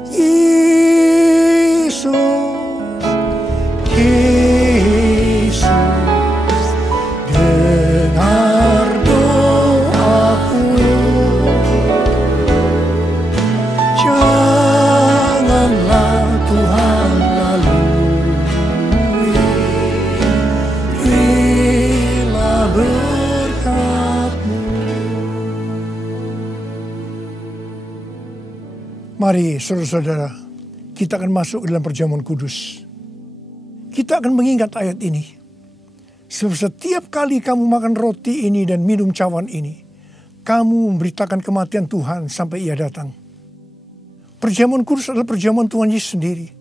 Yesus, Yesus, dengar doaku. Janganlah Tuhan lalui, berilah berkat-Mu. Mari saudara-saudara, kita akan masuk dalam perjamuan kudus. Kita akan mengingat ayat ini. Sebab setiap kali kamu makan roti ini dan minum cawan ini, kamu memberitakan kematian Tuhan sampai Ia datang. Perjamuan kudus adalah perjamuan Tuhan Yesus sendiri.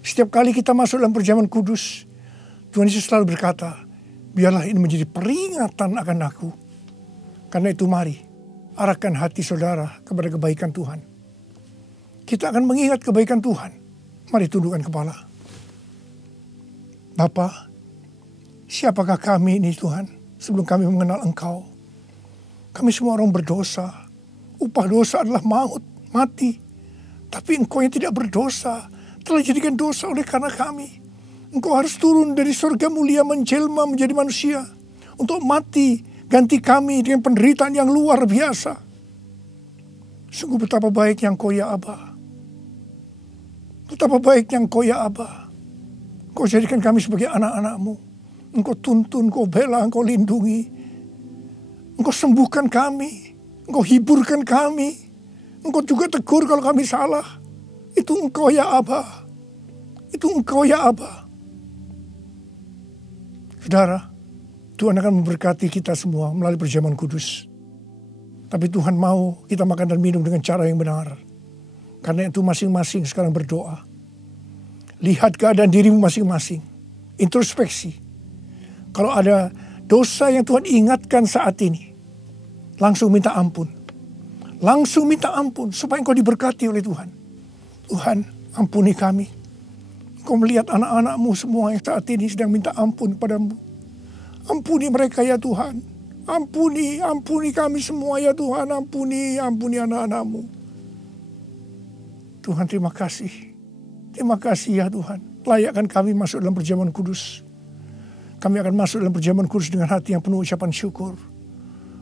Setiap kali kita masuk dalam perjamuan kudus, Tuhan Yesus selalu berkata, biarlah ini menjadi peringatan akan aku. Karena itu mari, arahkan hati saudara kepada kebaikan Tuhan. kita akan mengingat kebaikan Tuhan. Mari tundukkan kepala. Bapa, siapakah kami ini Tuhan sebelum kami mengenal Engkau? Kami semua orang berdosa. Upah dosa adalah maut, mati. Tapi Engkau yang tidak berdosa telah jadikan dosa oleh karena kami. Engkau harus turun dari surga mulia menjelma menjadi manusia untuk mati ganti kami dengan penderitaan yang luar biasa. Sungguh betapa baiknya Engkau ya Aba. Betapa baiknya Engkau ya Aba. Engkau jadikan kami sebagai anak-anak-Mu. Engkau tuntun, Engkau bela, Engkau lindungi. Engkau sembuhkan kami. Engkau hiburkan kami. Engkau juga tegur kalau kami salah. Itu Engkau ya Aba. Itu Engkau ya Aba. Saudara, Tuhan akan memberkati kita semua melalui perjamuan kudus. Tapi Tuhan mau kita makan dan minum dengan cara yang benar. Karena itu masing-masing sekarang berdoa. Lihat keadaan dirimu masing-masing. Introspeksi. Kalau ada dosa yang Tuhan ingatkan saat ini, langsung minta ampun. Langsung minta ampun supaya engkau diberkati oleh Tuhan. Tuhan, ampuni kami. Engkau melihat anak-anak-Mu semua yang saat ini sedang minta ampun kepadamu. Ampuni mereka ya Tuhan. Ampuni kami semua ya Tuhan. Ampuni anak-anak-Mu. Tuhan terima kasih. Terima kasih ya Tuhan. Layakkan kami masuk dalam perjamuan kudus. Kami akan masuk dalam perjamuan kudus dengan hati yang penuh ucapan syukur.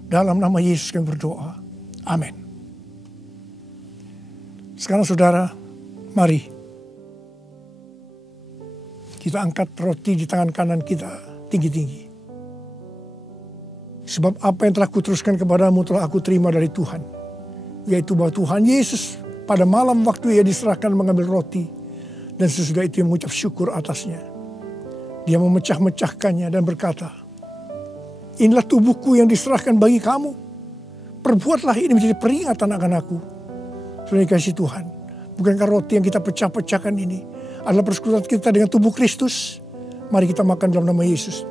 Dalam nama Yesus kami berdoa. Amin. Sekarang saudara, mari kita angkat roti di tangan kanan kita tinggi-tinggi. Sebab apa yang telah kuteruskan kepadamu telah aku terima dari Tuhan. Yaitu bahwa Tuhan Yesus pada malam waktu ia diserahkan mengambil roti. Dan sesudah itu ia mengucap syukur atasnya. Dia memecah-mecahkannya dan berkata, inilah tubuhku yang diserahkan bagi kamu. Perbuatlah ini menjadi peringatan akan aku. Saudara kasih Tuhan. Bukankah roti yang kita pecah-pecahkan ini adalah persekutuan kita dengan tubuh Kristus? Mari kita makan dalam nama Yesus.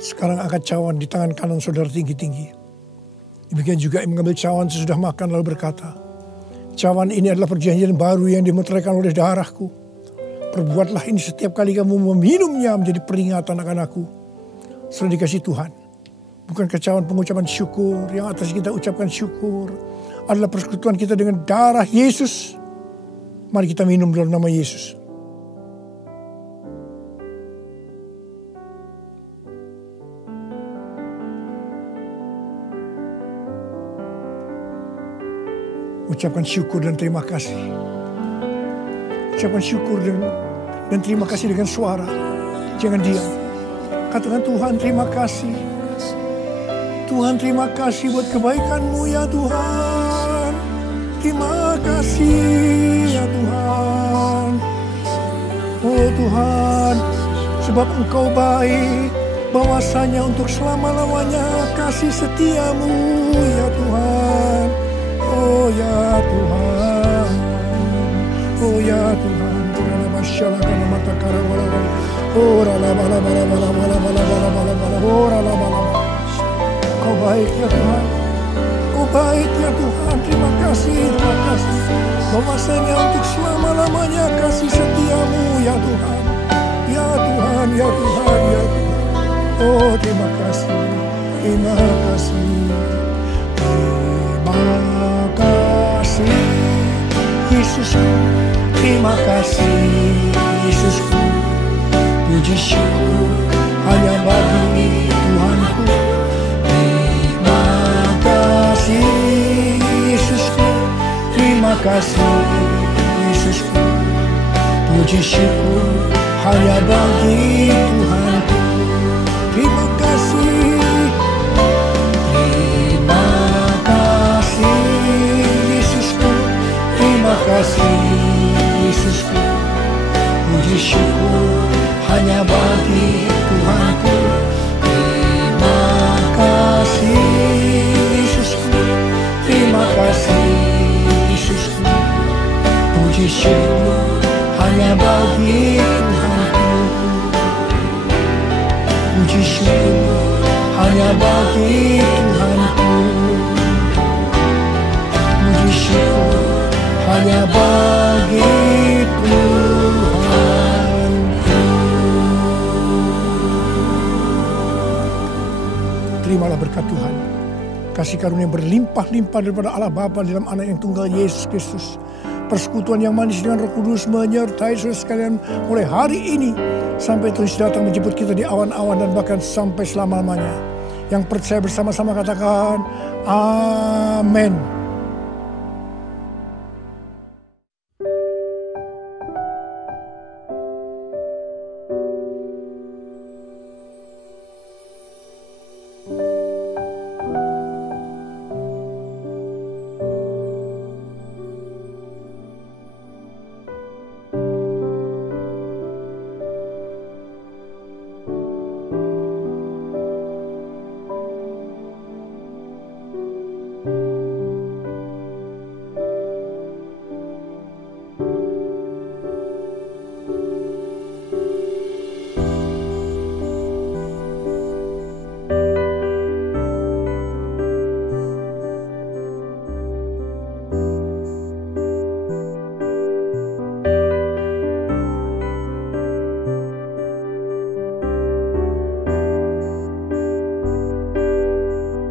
Sekarang angkat cawan di tangan kanan saudara tinggi-tinggi. Demikian juga yang mengambil cawan sesudah makan lalu berkata, cawan ini adalah perjanjian baru yang dimeteraikan oleh darahku. Perbuatlah ini setiap kali kamu meminumnya menjadi peringatan akan aku. Sudah dikasih Tuhan. Bukan cawan pengucapan syukur, yang atas kita ucapkan syukur adalah persekutuan kita dengan darah Yesus. Mari kita minum dalam nama Yesus. Ucapkan syukur dan terima kasih. Ucapkan syukur dan terima kasih dengan suara. Jangan diam. Katakan Tuhan terima kasih. Tuhan terima kasih buat kebaikan-Mu ya Tuhan. Terima kasih ya Tuhan. Oh Tuhan, sebab Engkau baik. Bahwasanya untuk selama-lamanya kasih setiamu ya Tuhan. Oh ya Tuhan, oh ya Tuhan, Tuhan masyaallah kana mata karawala, oh la bala bala bala bala bala bala bala bala, oh la bala. Kau baik ya Tuhan, Kau baik ya Tuhan, terima kasih. Bahwasanya untuk selama-lamanya kasih setiamu ya Tuhan, ya Tuhan, ya Tuhan, ya Tuhan. Oh terima kasih, terima kasih. Terima kasih Yesusku, terima kasih Yesusku. Puji syukur hanya bagi Tuhanku. Terima kasih Yesusku, terima kasih Yesusku. Puji syukur hanya bagi Tuhanku. Terima kasih. Terima kasih Yesusku, puji syukur hanya bagi Tuhanku. Terima kasih Yesusku, Tuhanku. Puji syukur hanya bagi Tuhanku. Terimalah berkat Tuhan. Kasih karunia berlimpah-limpah daripada Allah Bapa dalam Anak yang tunggal Yesus Kristus. Persekutuan yang manis dengan Roh Kudus menyertai saudara sekalian mulai hari ini sampai Tuhan datang menjemput kita di awan-awan dan bahkan sampai selama-lamanya. Yang percaya bersama-sama katakan amin.